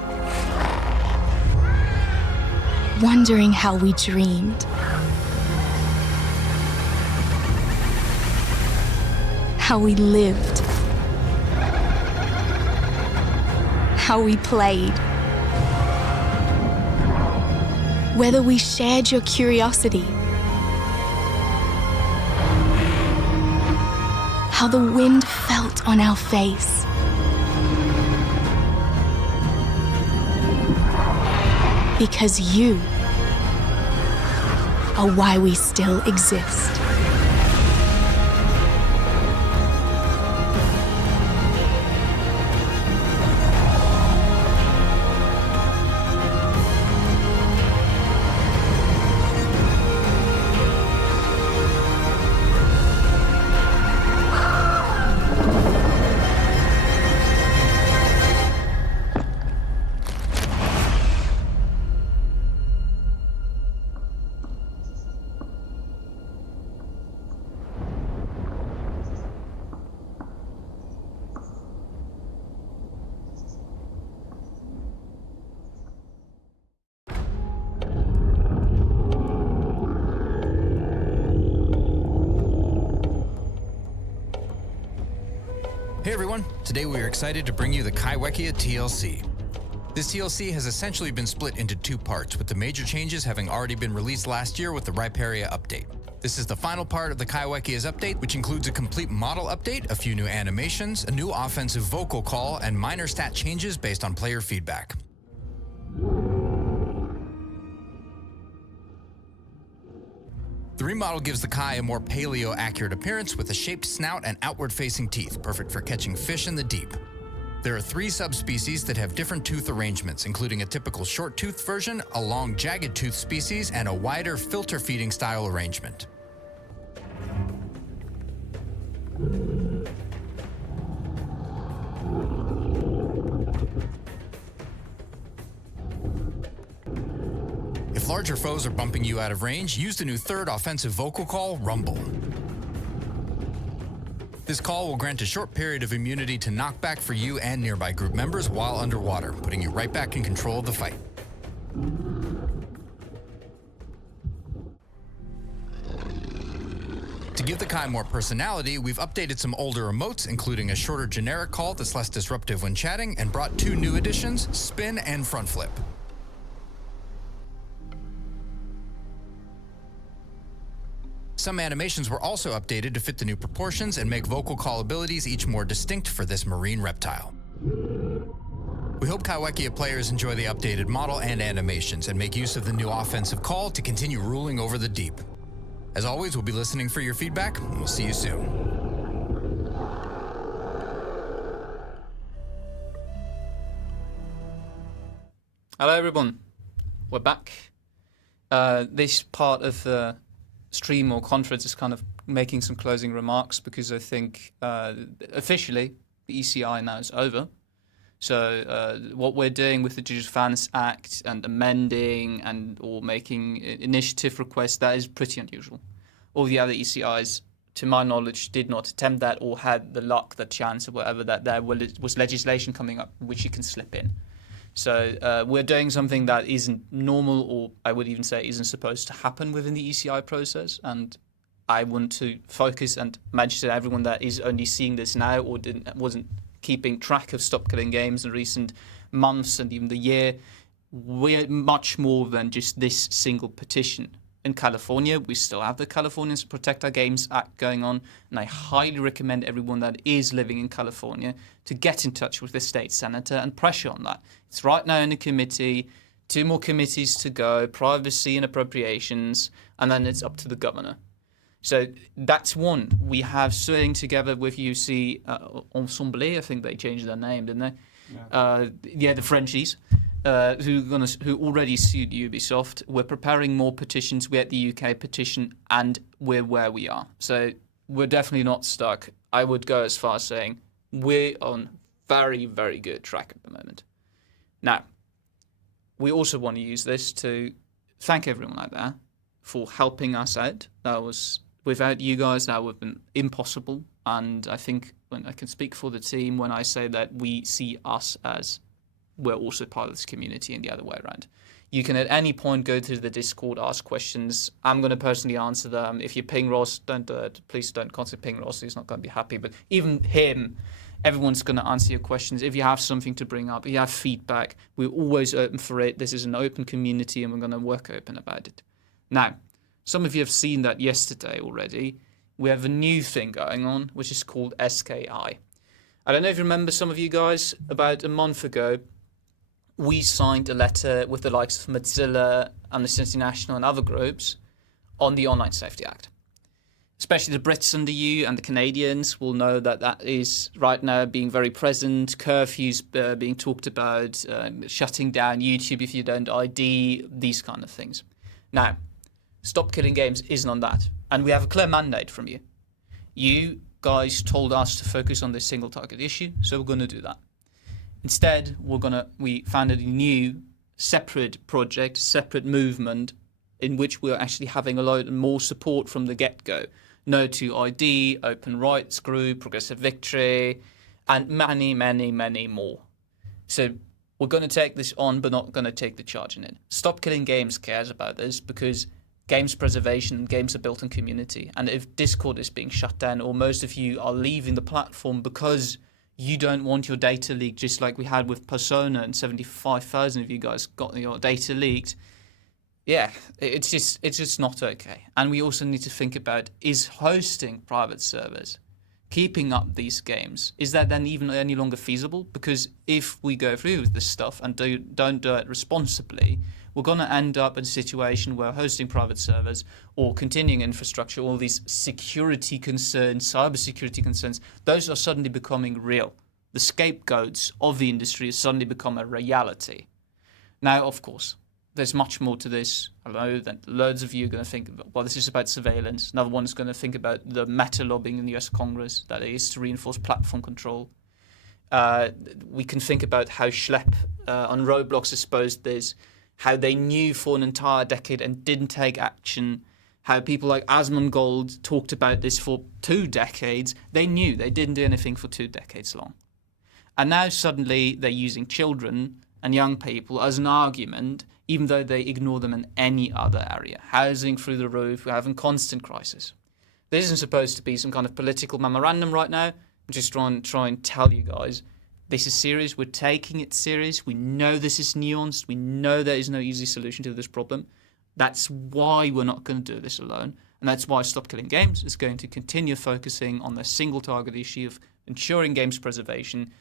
Wondering how we dreamed. How we lived. How we played. Whether we shared your curiosity. How the wind felt on our face. Because you are why we still exist. Hey everyone, today we are excited to bring you the Kaiwekia TLC. This TLC has essentially been split into two parts, with the major changes having already been released last year with the Riparia update. This is the final part of the Kaiwekia's update, which includes a complete model update, a few new animations, a new offensive vocal call, and minor stat changes based on player feedback. The remodel gives the Kai a more paleo-accurate appearance with a shaped snout and outward-facing teeth, perfect for catching fish in the deep. There are 3 subspecies that have different tooth arrangements, including a typical short-toothed version, a long jagged tooth species, and a wider filter-feeding style arrangement. If If larger foes are bumping you out of range, use the new third offensive vocal call, Rumble. This call will grant a short period of immunity to knockback for you and nearby group members while underwater, putting you right back in control of the fight. To give the Kai more personality, we've updated some older emotes, including a shorter generic call that's less disruptive when chatting, and brought 2 new additions, Spin and Front Flip. Some animations were also updated to fit the new proportions and make vocal call abilities each more distinct for this marine reptile. We hope Kaiwekia players enjoy the updated model and animations and make use of the new offensive call to continue ruling over the deep. As always, we'll be listening for your feedback, and we'll see you soon. Hello everyone, we're back. This part of the stream or conference is kind of making some closing remarks because I think officially the ECI now is over. So what we're doing with the Digital Finance Act and amending and or making initiative requests, that is pretty unusual. All the other ECIs, to my knowledge, did not attempt that or had the luck, the chance or whatever that there was legislation coming up which you can slip in. So we're doing something that isn't normal, or I would even say isn't supposed to happen within the ECI process. And I want to focus and mention to everyone that is only seeing this now or wasn't keeping track of Stop Killing Games in recent months and even the year. We're much more than just this single petition. In California, we still have the Californians Protect Our Games Act going on, and I highly recommend everyone that is living in California to get in touch with the state senator and pressure on that. It's right now in the committee, 2 more committees to go, privacy and appropriations, and then it's up to the governor. So that's one. We have sitting together with UC Ensemble, I think they changed their name, didn't they? Yeah, the Frenchies. Who already sued Ubisoft. We're preparing more petitions. We're at the UK petition, and we're where we are. So we're definitely not stuck. I would go as far as saying we're on very, very good track at the moment. Now, we also want to use this to thank everyone out there for helping us out. That was, without you guys, that would have been impossible. And I think when I can speak for the team when I say that we see us as we're also part of this community and the other way around. You can at any point go to the Discord, ask questions. I'm going to personally answer them. If you ping Ross, don't do it. Please don't constantly ping Ross. He's not going to be happy. But even him, everyone's going to answer your questions. If you have something to bring up, if you have feedback, we're always open for it. This is an open community and we're going to work open about it. Now, some of you have seen that yesterday already. We have a new thing going on, which is called SKI. I don't know if you remember, some of you guys, about a month ago, we signed a letter with the likes of Mozilla, Amnesty International and other groups on the Online Safety Act. Especially the Brits under you and the Canadians will know that that is right now being very present, curfews being talked about, shutting down YouTube if you don't ID, these kind of things. Now, Stop Killing Games isn't on that. And we have a clear mandate from you. You guys told us to focus on this single target issue, so we're going to do that. Instead, we founded a new separate project, separate movement, in which we're actually having a lot more support from the get-go. No to ID, Open Rights Group, Progressive Victory, and many, many, many more. So we're going to take this on, but not going to take the charge in it. Stop Killing Games cares about this because games preservation and games are built in community. And if Discord is being shut down, or most of you are leaving the platform because you don't want your data leaked, just like we had with Persona and 75,000 of you guys got your data leaked. Yeah, it's just not okay. And we also need to think about, is hosting private servers, keeping up these games, is that then even any longer feasible? Because if we go through with this stuff and don't do it responsibly, we're going to end up in a situation where hosting private servers or continuing infrastructure, all these security concerns, cybersecurity concerns, those are suddenly becoming real. The scapegoats of the industry has suddenly become a reality. Now, of course, there's much more to this. I know that loads of you are going to think, well, this is about surveillance. Another one is going to think about the meta lobbying in the US Congress, that is to reinforce platform control. We can think about how Schlepp on Roblox exposed this. how they knew for an entire decade and didn't take action, how people like Asmongold talked about this for 2 decades. They knew they didn't do anything for 2 decades long. And now suddenly they're using children and young people as an argument, even though they ignore them in any other area. Housing through the roof, we're having constant crisis. This isn't supposed to be some kind of political memorandum right now. I'm just trying to tell you guys, this is serious. We're taking it serious. We know this is nuanced. We know there is no easy solution to this problem. That's why we're not going to do this alone. And that's why Stop Killing Games is going to continue focusing on the single target issue of ensuring games preservation.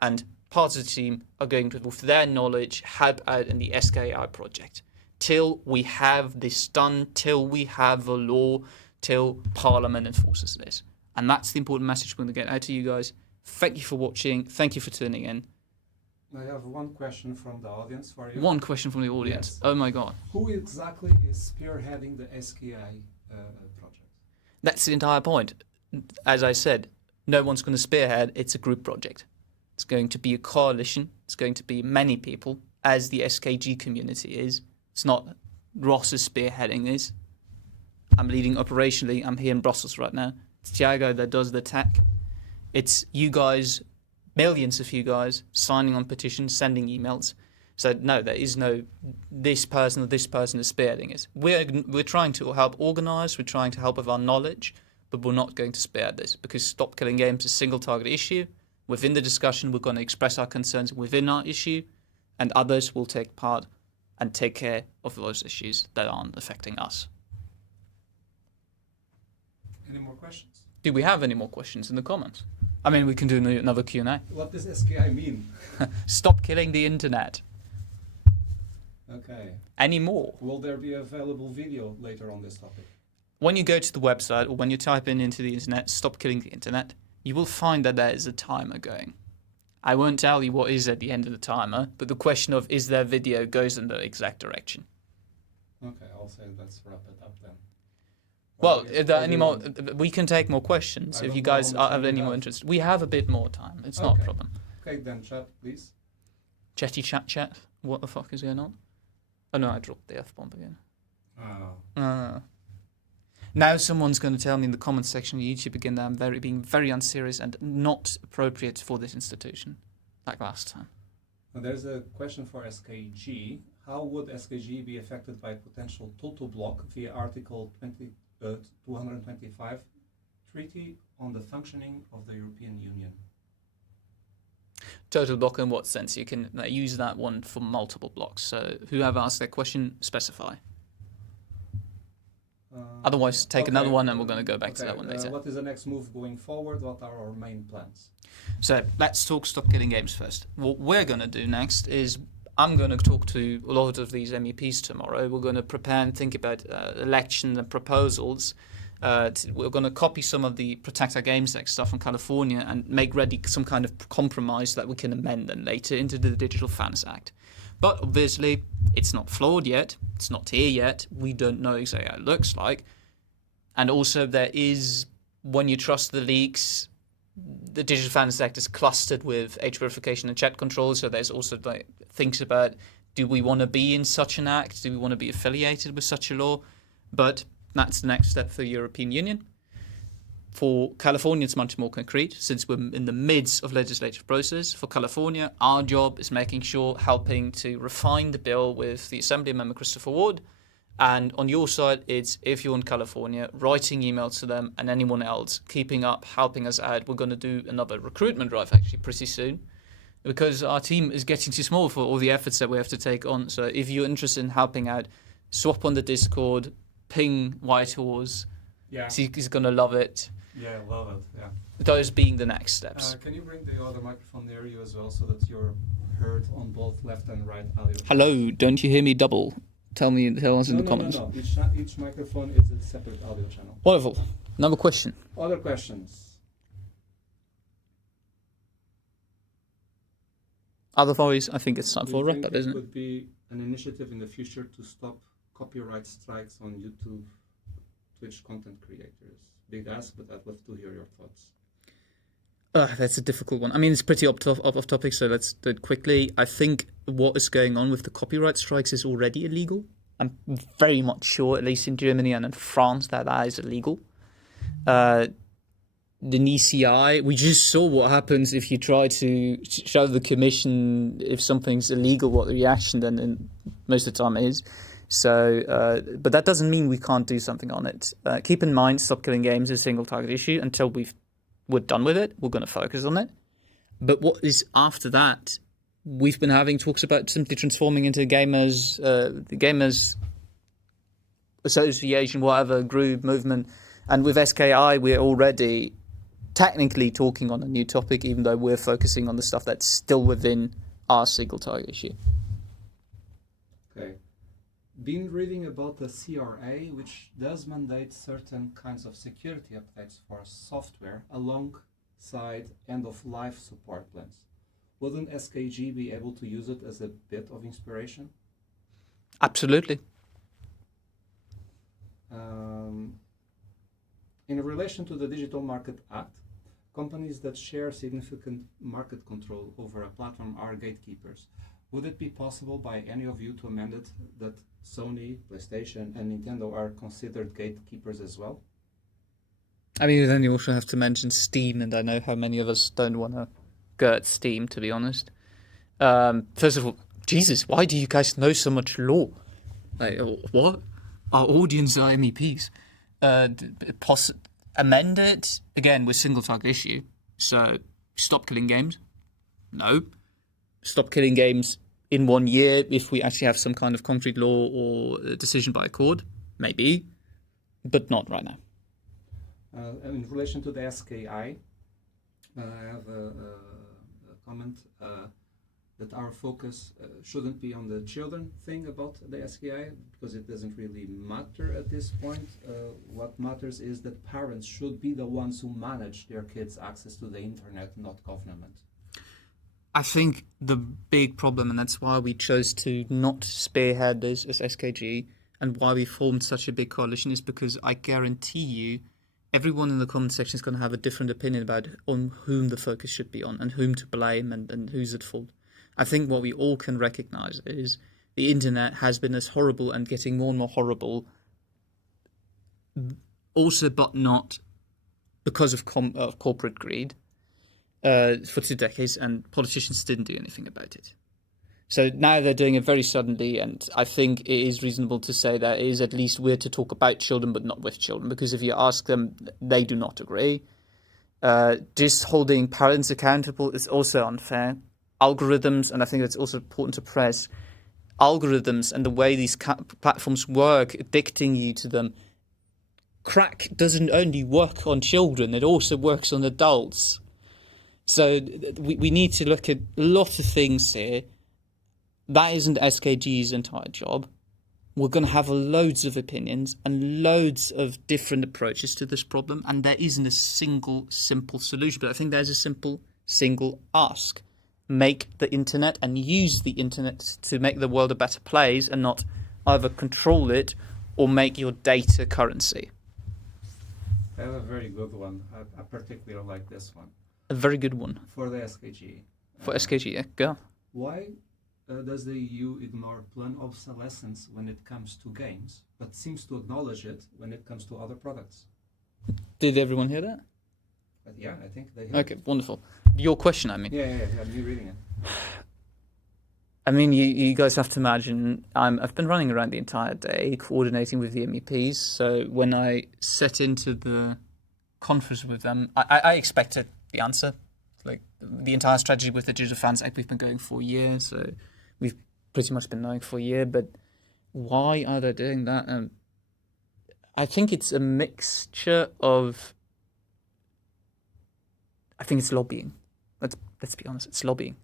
And parts of the team are going to, with their knowledge, help out in the SKI project. Till we have this done, till we have a law, till Parliament enforces this. And that's the important message we're going to get out to you guys. Thank you for watching. Thank you for tuning in. I have one question from the audience for you. One question from the audience. Yes. Oh my God. Who exactly is spearheading the SKI project? That's the entire point. As I said, no one's going to spearhead. It's a group project. It's going to be a coalition. It's going to be many people, as the SKG community is. It's not Ross is spearheading this. I'm leading operationally. I'm here in Brussels right now. It's Tiago that does the tech. It's you guys, millions of you guys, signing on petitions, sending emails. So no, there is no this person or this person is spearheading it. We're trying to help organise. We're trying to help with our knowledge, but we're not going to spearhead this because Stop Killing Games is a single target issue. Within the discussion, we're going to express our concerns within our issue, and others will take part and take care of those issues that aren't affecting us. Any more questions? Do we have any more questions in the comments? I mean, we can do another Q&A. What does SKI mean? Stop killing the internet. Okay. Any more? Will there be available video later on this topic? When you go to the website or when you type into the internet, Stop Killing the Internet, you will find that there is a timer going. I won't tell you what is at the end of the timer, but the question of is there video goes in the exact direction. Okay, I'll say let's wrap it up then. Well, if there are any more, we can take more questions if you guys have any more interest. We have a bit more time. It's not a problem. Okay, then chat, please. Chatty chat. What the fuck is going on? Oh no, I dropped the F-bomb again. Oh. Now someone's going to tell me in the comments section of YouTube again that I'm being very unserious and not appropriate for this institution, like last time. Now there's a question for SKG. How would SKG be affected by potential total block via Article 225 Treaty on the Functioning of the European Union? Total block in what sense? You can use that one for multiple blocks. So whoever asked that question, specify. Otherwise, take another one and we're going to go back to that one later. What is the next move going forward? What are our main plans? So let's talk Stop Killing Games first. What we're going to do next is I'm going to talk to a lot of these MEPs tomorrow. We're going to prepare and think about elections and proposals. We're going to copy some of the Protect Our Games Act stuff from California and make ready some kind of compromise that we can amend then later into the Digital Fans Act. But obviously, it's not flawed yet. It's not here yet. We don't know exactly how it looks like. And also there is, when you trust the leaks, the Digital Fans Act is clustered with age verification and chat control. So there's also like things about, do we want to be in such an act? Do we want to be affiliated with such a law? But that's the next step for the European Union. For California, it's much more concrete, since we're in the midst of legislative process. For California, our job is making sure, helping to refine the bill with the Assembly member Christopher Ward. And on your side, it's, if you're in California, writing emails to them and anyone else, keeping up, helping us out. We're going to do another recruitment drive actually pretty soon, because our team is getting too small for all the efforts that we have to take on. So if you're interested in helping out, swap on the Discord, ping Whitehorse. Yeah. He's going to love it. Yeah, love it. Yeah. Those being the next steps. Can you bring the other microphone near you as well, so that you're heard on both left and right audio? Hello, don't you hear me double? Tell us in the comments. No. Each microphone is a separate audio channel. Wonderful. Another question. Other questions? Otherwise, I think it's time for a wrap up, isn't it? Would be an initiative in the future to stop copyright strikes on YouTube, Twitch content creators. Big ask, but I'd love to hear your thoughts. That's a difficult one. I mean, it's pretty off topic, so let's do it quickly. I think what is going on with the copyright strikes is already illegal. I'm very much sure, at least in Germany and in France, that is illegal. The ECI, we just saw what happens if you try to show the commission if something's illegal, what the reaction then most of the time is. So, but that doesn't mean we can't do something on it. Keep in mind, Stop Killing Games is a single target issue. Until we're done with it, we're going to focus on it. But what is after that? We've been having talks about simply transforming into the gamers association, whatever group, movement. And with SKI, we're already technically talking on a new topic, even though we're focusing on the stuff that's still within our single target issue. Okay. Been reading about the CRA, which does mandate certain kinds of security updates for software alongside end-of-life support plans. Wouldn't SKG be able to use it as a bit of inspiration? Absolutely. In relation to the Digital Market Act, companies that share significant market control over a platform are gatekeepers. Would it be possible by any of you to amend it that Sony, PlayStation, and Nintendo are considered gatekeepers as well? I mean, then you also have to mention Steam, and I know how many of us don't want to go at Steam, to be honest. First of all, Jesus, why do you guys know so much law? Like, what? Our audience are MEPs. Amend it, again, with single target issue. So, stop killing games? No. Stop killing games in 1 year if we actually have some kind of concrete law or a decision by a court? Maybe. But not right now. In relation to the SKI, I have a comment that our focus shouldn't be on the children thing about the SKI, because it doesn't really matter at this point. What matters is that parents should be the ones who manage their kids' access to the internet, not government. I think the big problem, and that's why we chose to not spearhead this as SKG, and why we formed such a big coalition, is because I guarantee you everyone in the comment section is going to have a different opinion about on whom the focus should be on and whom to blame and who's at fault. I think what we all can recognize is the internet has been as horrible and getting more and more horrible, also but not because of corporate greed for 2 decades, and politicians didn't do anything about it. So now they're doing it very suddenly, and I think it is reasonable to say that it is at least weird to talk about children but not with children, because if you ask them, they do not agree. Just holding parents accountable is also unfair. Algorithms, and I think it's also important to press, algorithms and the way these platforms work, addicting you to them. Crack doesn't only work on children, it also works on adults. So we need to look at a lot of things here. That isn't SKG's entire job. We're going to have loads of opinions and loads of different approaches to this problem, and there isn't a single simple solution. But I think there's a single ask. Make the internet and use the internet to make the world a better place, and not either control it or make your data currency. I have a very good one. I particularly like this one. A very good one. For the SKG. For SKG, yeah, go. Why does the EU ignore planned obsolescence when it comes to games, but seems to acknowledge it when it comes to other products? Did everyone hear that? Yeah, I think they heard Okay, wonderful. Your question, I mean. Yeah, me reading it. I mean, you guys have to imagine, I've been running around the entire day, coordinating with the MEPs, so when I set into the conference with them, I expected the answer. Like, the entire strategy with the Digital Funds Act, we've been going for a year, so we've pretty much been knowing for a year, but why are they doing that? I think it's a mixture of, I think it's lobbying. Let's be honest, it's lobbying.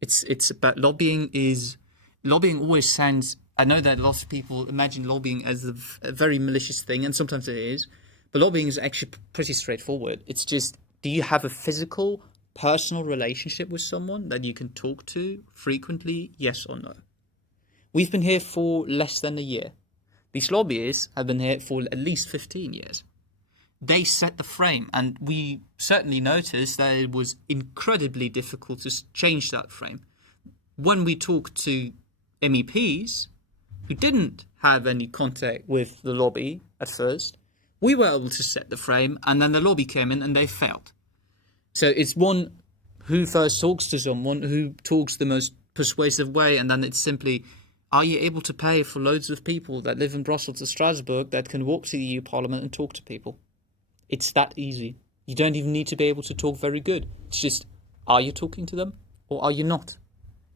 It's about lobbying always sounds, I know that a lot of people imagine lobbying as a very malicious thing, and sometimes it is, but lobbying is actually pretty straightforward. It's just, do you have a physical, personal relationship with someone that you can talk to frequently, yes or no? We've been here for less than a year. These lobbyists have been here for at least 15 years. they set the frame, and we certainly noticed that it was incredibly difficult to change that frame. When we talked to MEPs who didn't have any contact with the lobby at first, we were able to set the frame, and then the lobby came in and they failed. So it's one who first talks to someone, who talks the most persuasive way, and then it's simply, are you able to pay for loads of people that live in Brussels or Strasbourg that can walk to the EU Parliament and talk to people? It's that easy. You don't even need to be able to talk very good. It's just, are you talking to them or are you not?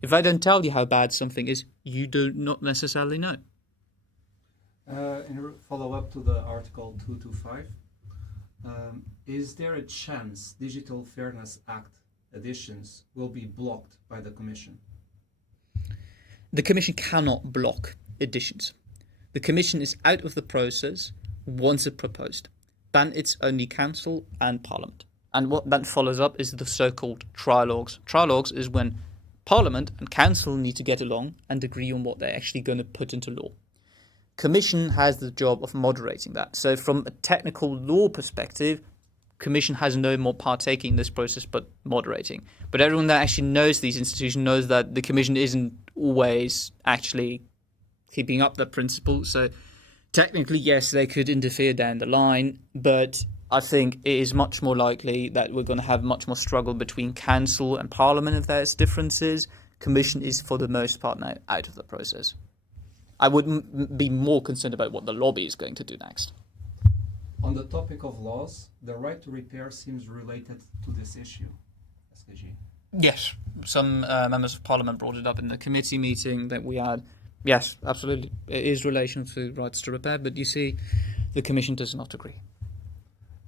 If I don't tell you how bad something is, you do not necessarily know. In follow-up to the Article 225, is there a chance Digital Fairness Act additions will be blocked by the Commission? The Commission cannot block additions. The Commission is out of the process once it's proposed. Then it's only Council and Parliament. And what that follows up is the so-called trilogues. Trilogues is when Parliament and Council need to get along and agree on what they're actually going to put into law. Commission has the job of moderating that. So from a technical law perspective, Commission has no more partaking in this process but moderating. But everyone that actually knows these institutions knows that the Commission isn't always actually keeping up that principle. So technically, yes, they could interfere down the line, but I think it is much more likely that we're going to have much more struggle between Council and Parliament if there's differences. Commission is, for the most part, now out of the process. I would be more concerned about what the lobby is going to do next. On the topic of laws, the right to repair seems related to this issue, SKG. Yes, some members of Parliament brought it up in the committee meeting that we had. Yes, absolutely. It is relation to rights to repair, but you see, the Commission does not agree.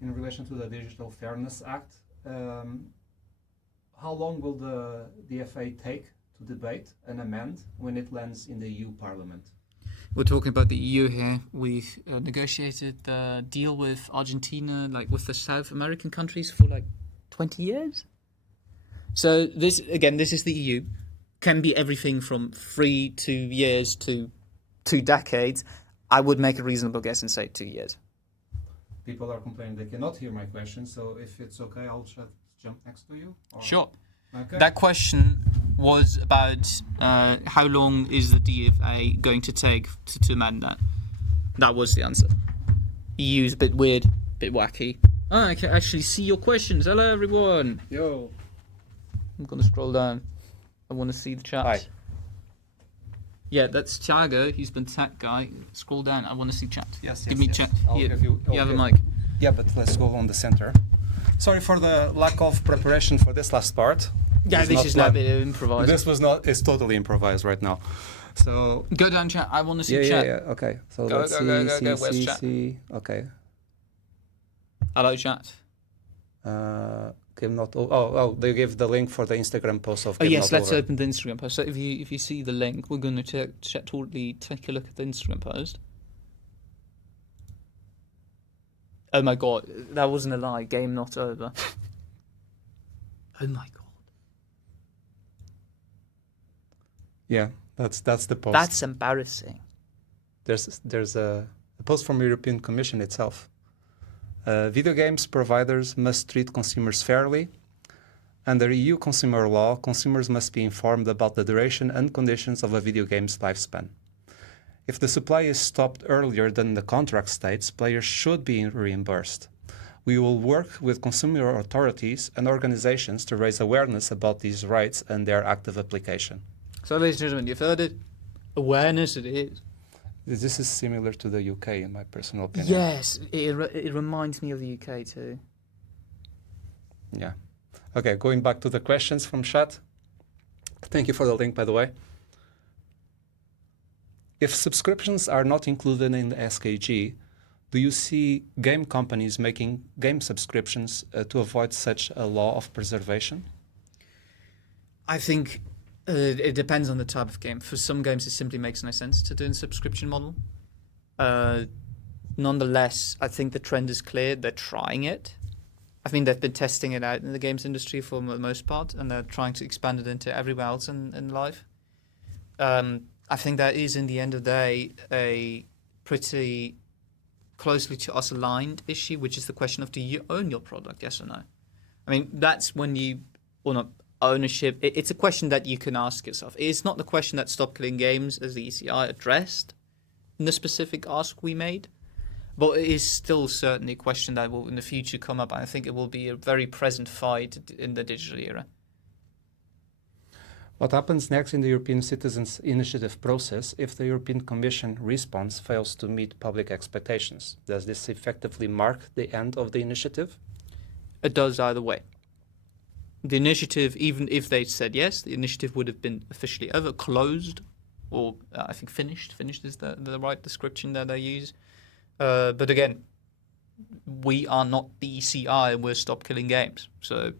In relation to the Digital Fairness Act, how long will the DFA take to debate and amend when it lands in the EU Parliament? We're talking about the EU here. We negotiated the deal with Argentina, like with the South American countries, for like 20 years. So this is the EU. Can be everything from 3 to 2 years to 2 decades. I would make a reasonable guess and say 2 years. People are complaining they cannot hear my question, so if it's okay, I'll jump next to you. Or... Sure. Okay. That question was about how long is the DFA going to take to amend that. That was the answer. EU is a bit weird, a bit wacky. Oh, I can actually see your questions. Hello, everyone. Yo. I'm going to scroll down. I want to see the chat. Hi. Yeah, that's Tiago. He's been tech guy. Scroll down. I want to see chat. Yes, Give me chat. You have a mic. Yeah, but let's go on the center. Sorry for the lack of preparation for this last part. Yeah, this is not a bit improvised. This was not. It's totally improvised right now. So go down chat. I want to see chat. Yeah. Okay. So go. Where's chat? Okay. Hello, chat. Game not. They give the link for the Instagram post of. Oh Game yes, not let's over. open the Instagram post. So if you see the link, we're going to totally take a look at the Instagram post. Oh my god, that wasn't a lie. Game not over. Oh my god. Yeah, that's the post. That's embarrassing. There's a post from the European Commission itself. Video games providers must treat consumers fairly. Under EU consumer law, consumers must be informed about the duration and conditions of a video game's lifespan. If the supply is stopped earlier than the contract states, players should be reimbursed. We will work with consumer authorities and organizations to raise awareness about these rights and their active application. So, ladies and gentlemen, you've heard it. Awareness it is. This is similar to the UK, in my personal opinion. Yes, it reminds me of the UK too. Yeah. Okay, going back to the questions from chat. Thank you for the link, by the way. If subscriptions are not included in the SKG, do you see game companies making game subscriptions to avoid such a law of preservation? I think it depends on the type of game. For some games, it simply makes no sense to do a subscription model. Nonetheless, I think the trend is clear. They're trying it. I think they've been testing it out in the games industry for the most part, and they're trying to expand it into everywhere else in life. I think that is, in the end of the day, a pretty closely to us aligned issue, which is the question of, do you own your product, yes or no? I mean, that's when you, or not ownership, it's a question that you can ask yourself. It's not the question that Stop Killing Games as the ECI addressed in the specific ask we made, but it is still certainly a question that will in the future come up. I think it will be a very present fight in the digital era. What happens next in the European Citizens Initiative process if the European Commission response fails to meet public expectations? Does this effectively mark the end of the initiative? It does either way. The initiative, even if they said yes, the initiative would have been officially over, closed, or I think finished. Finished is the right description that they use. But again, we are not the ECI and we're Stop Killing Games, so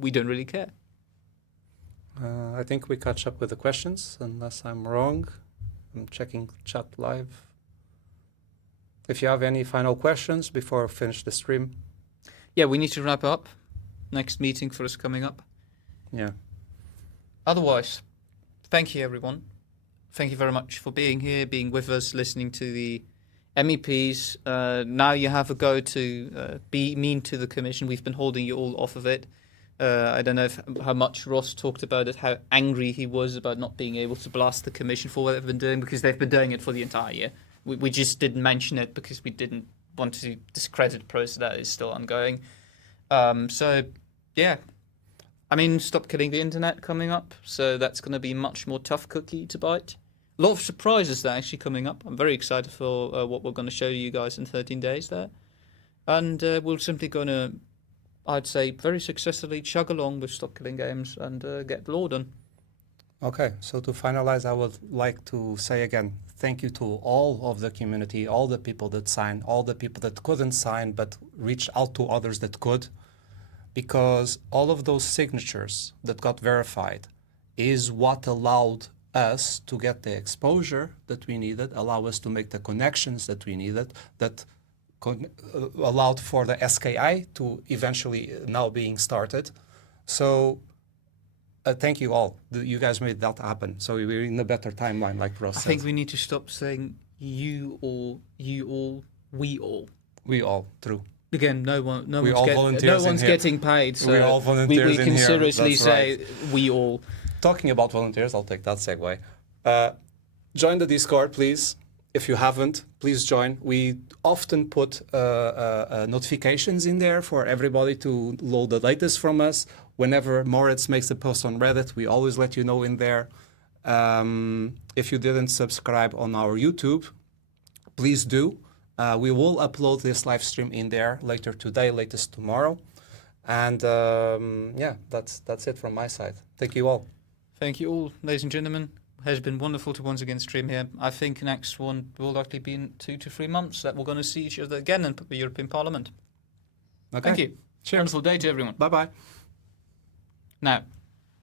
we don't really care. I think we catch up with the questions, unless I'm wrong. I'm checking chat live. If you have any final questions before I finish the stream. Yeah, we need to wrap up. Next meeting for us coming up. Yeah. Otherwise, thank you everyone. Thank you very much for being here, being with us, listening to the MEPs. Now you have a go to be mean to the Commission. We've been holding you all off of it. I don't know how much Ross talked about it, how angry he was about not being able to blast the Commission for what they've been doing, because they've been doing it for the entire year. We just didn't mention it because we didn't want to discredit a process that is still ongoing. So, yeah. I mean, Stop Killing the Internet coming up, so that's going to be much more tough cookie to bite. A lot of surprises that are actually coming up. I'm very excited for what we're going to show you guys in 13 days there. And we're simply going to, I'd say, very successfully chug along with Stop Killing Games and get the law done. Okay, so to finalize, I would like to say again, thank you to all of the community, all the people that signed, all the people that couldn't sign but reached out to others that could, because all of those signatures that got verified is what allowed us to get the exposure that we needed, allow us to make the connections that we needed, that allowed for the SKI to eventually now being started. So thank you all. You guys made that happen. So we're in a better timeline, like Ross said. I think we need to stop saying you all, we all. We all, true. Again, no one's getting paid. So we're all volunteers we can in here. seriously That's say right. we all. Talking about volunteers, I'll take that segue. Join the Discord, please. If you haven't, please join. We often put notifications in there for everybody to load the latest from us. Whenever Moritz makes a post on Reddit, we always let you know in there. If you didn't subscribe on our YouTube, please do. We will upload this live stream in there later today, latest tomorrow. And yeah, that's it from my side. Thank you all. Thank you all, ladies and gentlemen. It has been wonderful to once again stream here. I think next one will likely be in 2 to 3 months that we're going to see each other again in the European Parliament. Okay. Thank you. Cheers. Wonderful day to everyone. Bye-bye. Now,